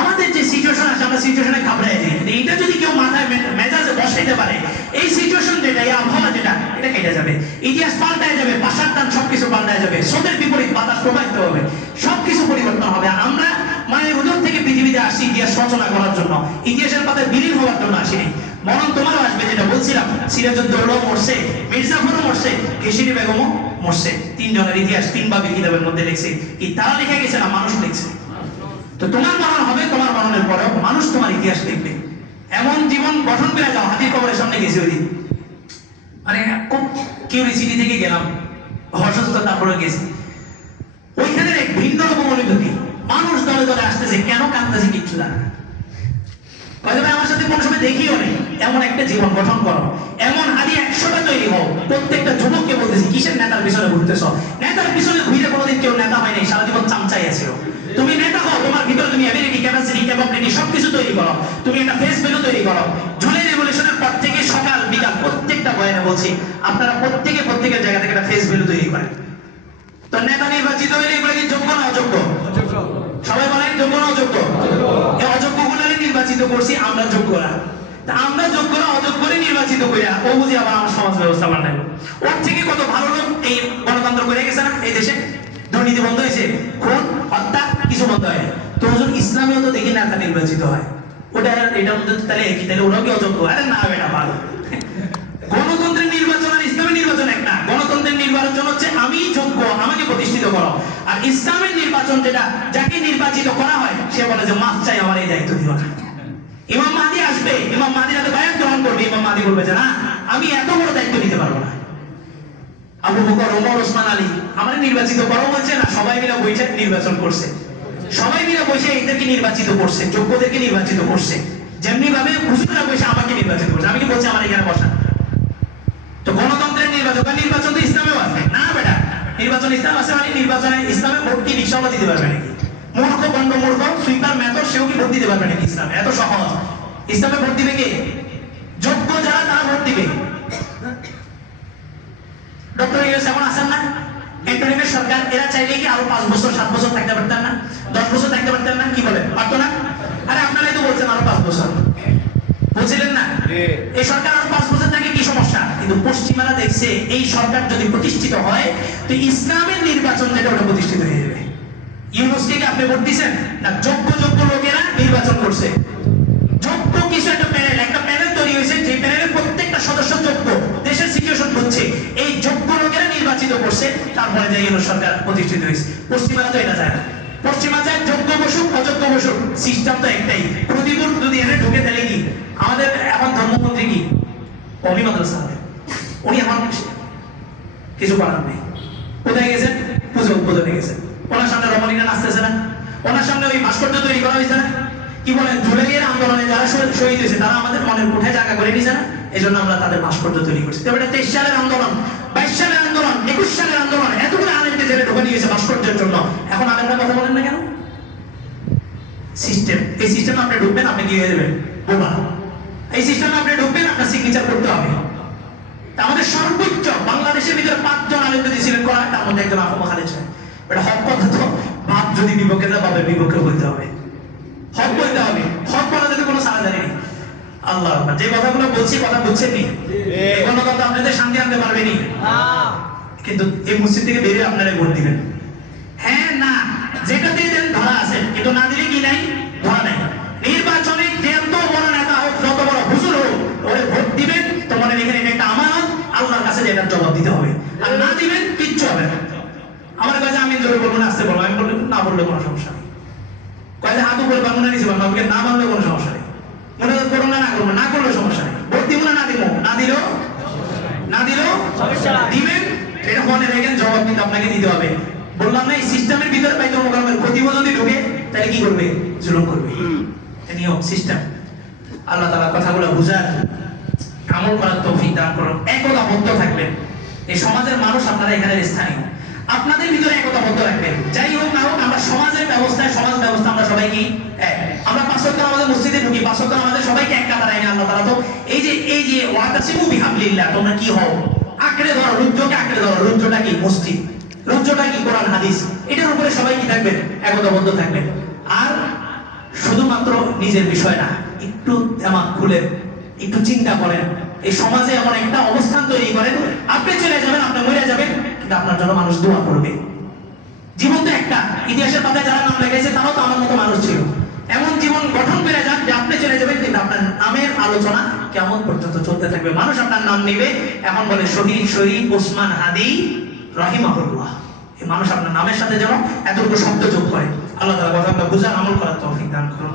আমাদের যে সিচুয়েশন আছে, আমরা সিচুয়েশনে ঘাবড়াই যাই, কিন্তু এইটা যদি কেউ মাথায় মেজাজে বসাইতে পারে, এই সিচুয়েশন যেটা, এই আবহাওয়া যেটা, এটা কেটে যাবে, ইতিহাস পাল্টায় যাবে, পাশার টান সবকিছু পাল্টায় যাবে, স্রোতের বিপরীত বাতাস প্রবাহিত হবে, সবকিছু পরিবর্তন হবে। আমরা মায়ের উদর থেকে পৃথিবীতে আসছি ইতিহাস রচনা করার জন্য, ইতিহাসের পাতায় বিলীন হওয়ার জন্য আসিনি। মরণ তোমারও আসবে, যেটা বলছিলাম, সিরাজউদ্দৌলাও মরছে, মির্জাফরও মরছে, কেশিনী বেগমও মরছে। তিনজনের ইতিহাস তিনভাবে কিতাবের মধ্যে লিখছে। কি তারা লিখে গেছে না মানুষ লিখছে? তো তোমার মরণ হবে, তোমার মরণের পরেও মানুষ তোমার ইতিহাস লিখবে। এমন জীবন গঠন করে যাও। হাতির কবরের সামনে গেছি ওই দিন, মানে খুব কিউরিসিটি থেকে গেলাম, অসুস্থ, তারপরে গেছি। ওইখানে এক ভিন্ন রকম অনুভূতি, মানুষ দলে দলে আসতেছে, কেন কাঁদতেছে কিচ্ছু জানে না। হয়তো আমার সাথে কোন সময় দেখিও নেই, এমন একটা জীবন গঠন করো, এমন হাদি 100টা তৈরি হও। প্রত্যেকটা যুবককে বলতেছি, কিসের নেতার পিছনে ঘুরতেছ? নেতার পিছনে ঘুরে কোনোদিন কেউ নেতা হয় নাই, সারা জীবন চামচাই আছো। তুমি নেতা হও, তোমার ভিতরে তুমি এবিলিটি, ক্যাপাসিটি, ক্যাপাবিলিটি সবকিছু তৈরি করো। তুমি একটা ফেস ভ্যালু তৈরি করো। জুলাই রেভলিউশনের পর থেকে সকাল বিকাল প্রত্যেকটা বয়ানে বলছি, আপনারা প্রত্যেকের জায়গা থেকে একটা ফেস ভ্যালু তৈরি করেন। তো নেতা নির্বাচিত হইলে এগুলো কি যোগ্য না অযোগ্য? সবাই বলেন যোগ্য না অযোগ্য? এই অযোগ্য গুলারে নির্বাচিত করছি আমরা যোগ্যরা। তা আমরা যোগ্যরা অযোগ্যরে নির্বাচিত কইরা ও বুঝি আবার আমার সমাজ ব্যবস্থা বানাইব। ওর থেকে কত ভালো লোক এই গণতন্ত্র করে গেছে না এই দেশে? দুর্নীতি বন্ধ হয়েছে, খুন হত্যা কিছু বন্ধ হয়। তো হুজুর ইসলামেও তো দেখি নেতা নির্বাচিত হয়, ওটা এটার মধ্যে তাহলে একই, তাহলে ওরাও কি অযোগ্য? আরে না, এটা ভালো। গণতন্ত্রের নির্বাচন আর ইসলামের নির্বাচন এক না। গণতন্ত্রের নির্বাচন হচ্ছে আমি যোগ্য, আমাকে প্রতিষ্ঠিত করো। আর ইসলামের নির্বাচন যেটা, যাকে নির্বাচিত করা হয় সে বলে যে মাফ চাই, আমার এই দায়িত্ব দিও না। ইমাম মাহদী আসবে, ইমাম মাহদীর হাতে বায়াত গ্রহণ করবে, ইমাম মাহদী বলবে যে না, আমি এত বড় দায়িত্ব নিতে পারবো না। আবু বকর, ওমর, ওসমান আলী আমার নির্বাচিত করা হয়েছে না, সবাই মিলে বৈঠক নির্বাচন করছে, সবাই মিলে বসে এদেরকে নির্বাচিত করছে, যোগ্যদেরকে নির্বাচিত করছে। যেমনি ভাবে হুজুররা বসে আমাকে নির্বাচিত করছে, আমি কি বলছি আমার এখানে বসা? তো গণতন্ত্রের নির্বাচন তো ইসলামেও আছে না বেটা? নির্বাচন ইসলাম আছে মানে নির্বাচনে ইসলামে ভোট কি রিক্সাওয়ালা দিতে পারবে নাকি? মূর্খ গণ্ড মূর্খ সুইপার মেথর সেও কি ভোট দিতে পারবে নাকি ইসলামে? এত সহজ। ইসলামে ভোট দিবে কে? যোগ্য যারা তারা ভোট দিবে। ডক্টর ইউনূস এখন আছেন না, এন্টনিমের সরকার, এরা চাইলে কি আরো 5 বছর 7 বছর থাকতে পারতেন না? 10 বছর থাকতে পারতেন না? কি বলেন, পারতো না? আরে আপনারাই তো বলছেন আরো 5 বছর, বলছিলেন না? এই সরকার আরো 5 বছর থাকে, কি সমস্যা? কিন্তু পশ্চিমারা দেখছে এই সরকার যদি প্রতিষ্ঠিত হয় তো ইসলামের নির্বাচন যেটা ওটা প্রতিষ্ঠিত হয়ে যাবে। ইউনূসকে কি আপনি ভোট দিয়েছেন না? যোগ্য লোকেরা নির্বাচন করছে। যোগ্য কিছু একটা প্যানেল তৈরি হয়েছে, যে প্যানেলের প্রত্যেকটা সদস্য যোগ্য, দেশের সিচুয়েশন হচ্ছে এই যোগ্য লোকেরা নির্বাচিত করছে, তারপরে যে ইউনূস সরকার প্রতিষ্ঠিত হয়েছে। পশ্চিমারা তো এটা চায় না। পশ্চিমা চায় যোগ্য বসুক অযোগ্য বসুক, সিস্টেম তো একটাই। প্রতিকূল যদি এনে ঢুকে তাহলে কি আমাদের এখন ধর্মমন্ত্রী কি মাদ্রাসা হবে, উনি এখন কিছু করার নেই। কোথায় গেছেন? পুজো উদ্বোধনে গেছেন। ওনার সামনে রমণীরা নাচতেছে না? ওনার সামনে ওই ভাস্কর্য তৈরি করা হয়েছে না? কি বলেন, জুলাইয়ের আন্দোলনে যারা শহীদ হয়েছে তারা আমাদের মনের কোঠায় জায়গা করে নিয়েছে না? এই জন্য আমরা তাদের ভাস্কর্য তৈরি করছি। তবে 23 সালের আন্দোলন, 22 সালের আন্দোলন, 21 সালের আন্দোলন, এতগুলো আলেমকে জেলে ঢোকা নিয়েছে ভাস্কর্যের জন্য। এখন আলেমরা কথা বলেন না কেন? সিস্টেম, এই সিস্টেমে আপনি ঢুকবেন, আপনি কি হয়ে যাবেন? বোমা। এই সিস্টেমে আপনি ঢুকবেন, আপনার সিগনেচার করতে হবে। আমাদের সর্বোচ্চ বাংলাদেশের ভিতরে 5 জন আলেম যদি সিলেক্ট করা হয়, তার মধ্যে একজন আফম খালেদ সাহেব। এটা হক কথা তো, বাপ যদি বিপক্ষে যায় বাপের বিপক্ষে বলতে হবে, হক বলতে হবে। হক বলা যেতে কোনো সারাদারি নেই। আল্লাহ, যে কথাগুলো বলছি কথা বুঝছেন নি? কোনো কথা আপনাদের শান্তি আনতে পারবেনি। কিন্তু এই মসজিদ থেকে বেরিয়ে আপনারা ভোট দিবেন। হ্যাঁ না, যেটাতে দেন ধরা আছে, কিন্তু না দিলে কি নাই? ধরা নাই। নির্বাচনে যত বড় নেতা হোক, যত বড় হুজুর হোক, ওরে ভোট দিবেন তো মনে রেখে এটা একটা আমানত, আল্লাহর কাছে এটার জবাব দিতে হবে। আর না দিবেন কিচ্ছু হবে না। আমার কাছে আমি জোরে বলবো না, আসতে বলবো, আমি বলবো না, বললে কোনো সমস্যা নেই। কয়েক হাত উপরে পারবো না, নিচে পারবো না, মানলে কোনো সমস্যা নেই। মনে করবো না, না করবো না, করলেও সমস্যা নেই। ভোট দিব না দিব, না দিলেও দিবেন, এটা মনে রেখেন, জবাব কিন্তু আপনাকে দিতে হবে। বললাম না, এই সিস্টেমের ভিতরে বাইতুল মুকাররমের প্রতিভা যদি ঢুকে তাহলে কি করবে? জুলুম করবে। নিয়ম সিস্টেম। আল্লাহ তাআলা কথাগুলো বুঝার, আমল করার তৌফিক দান করুন। একতাবদ্ধ থাকবেন। এই সমাজের মানুষ আপনারা এখানে স্থানীয়, আপনাদের ভিতরে একতাবদ্ধ রাখবেন। যাই হোক না হোক, আমরা সমাজের ব্যবস্থায়, সমাজ ব্যবস্থা আমরা সবাই কি এক। আমরা 5 ওয়াক্ত আমাদের মসজিদে ঢুকি, 5 ওয়াক্ত আমাদের সবাইকে এক কাতারে আইনে আল্লাহ তাআলা তো এই যে ওয়াতাসিমু বিহাবলিল্লাহ, তোমরা কি হও? আঁকড়ে ধরো, রুদ্রকে আঁকড়ে ধরো। রুদ্রটা কি? মসজিদ। রুদ্রটা কি? কোরআন হাদিস। এটার উপরে সবাই কি থাকবেন? একতাবদ্ধ থাকবেন। আর শুধুমাত্র নিজের বিষয় না, একটু দিমাগ খুলে একটু চিন্তা করেন। এই সমাজে এমন একটা অবস্থান তৈরি করেন, আপনি চলে যাবেন, আপনি মরে যাবেন, কিন্তু আপনার জন্য মানুষ দোয়া করবে। জীবন তো একটা, ইতিহাসের পাতায় যারা নাম লেগেছে তারাও তো আমার মতো মানুষ ছিল। এমন জীবন গঠন করে যান যে আপনি চলে যাবেন, কিন্তু আপনার নামের আলোচনা কেমন পর্যন্ত চলতে থাকবে। মানুষ আপনার নাম নিবে, এখন বলে শহীদ ওসমান হাদি রাহিমাহুল্লাহ। এই মানুষ আপনার নামের সাথে যেন এতটুকু শব্দ যোগ করে। আল্লাহ তাআলা কথা বুঝার, আমল করার তৌফিক দান করুন।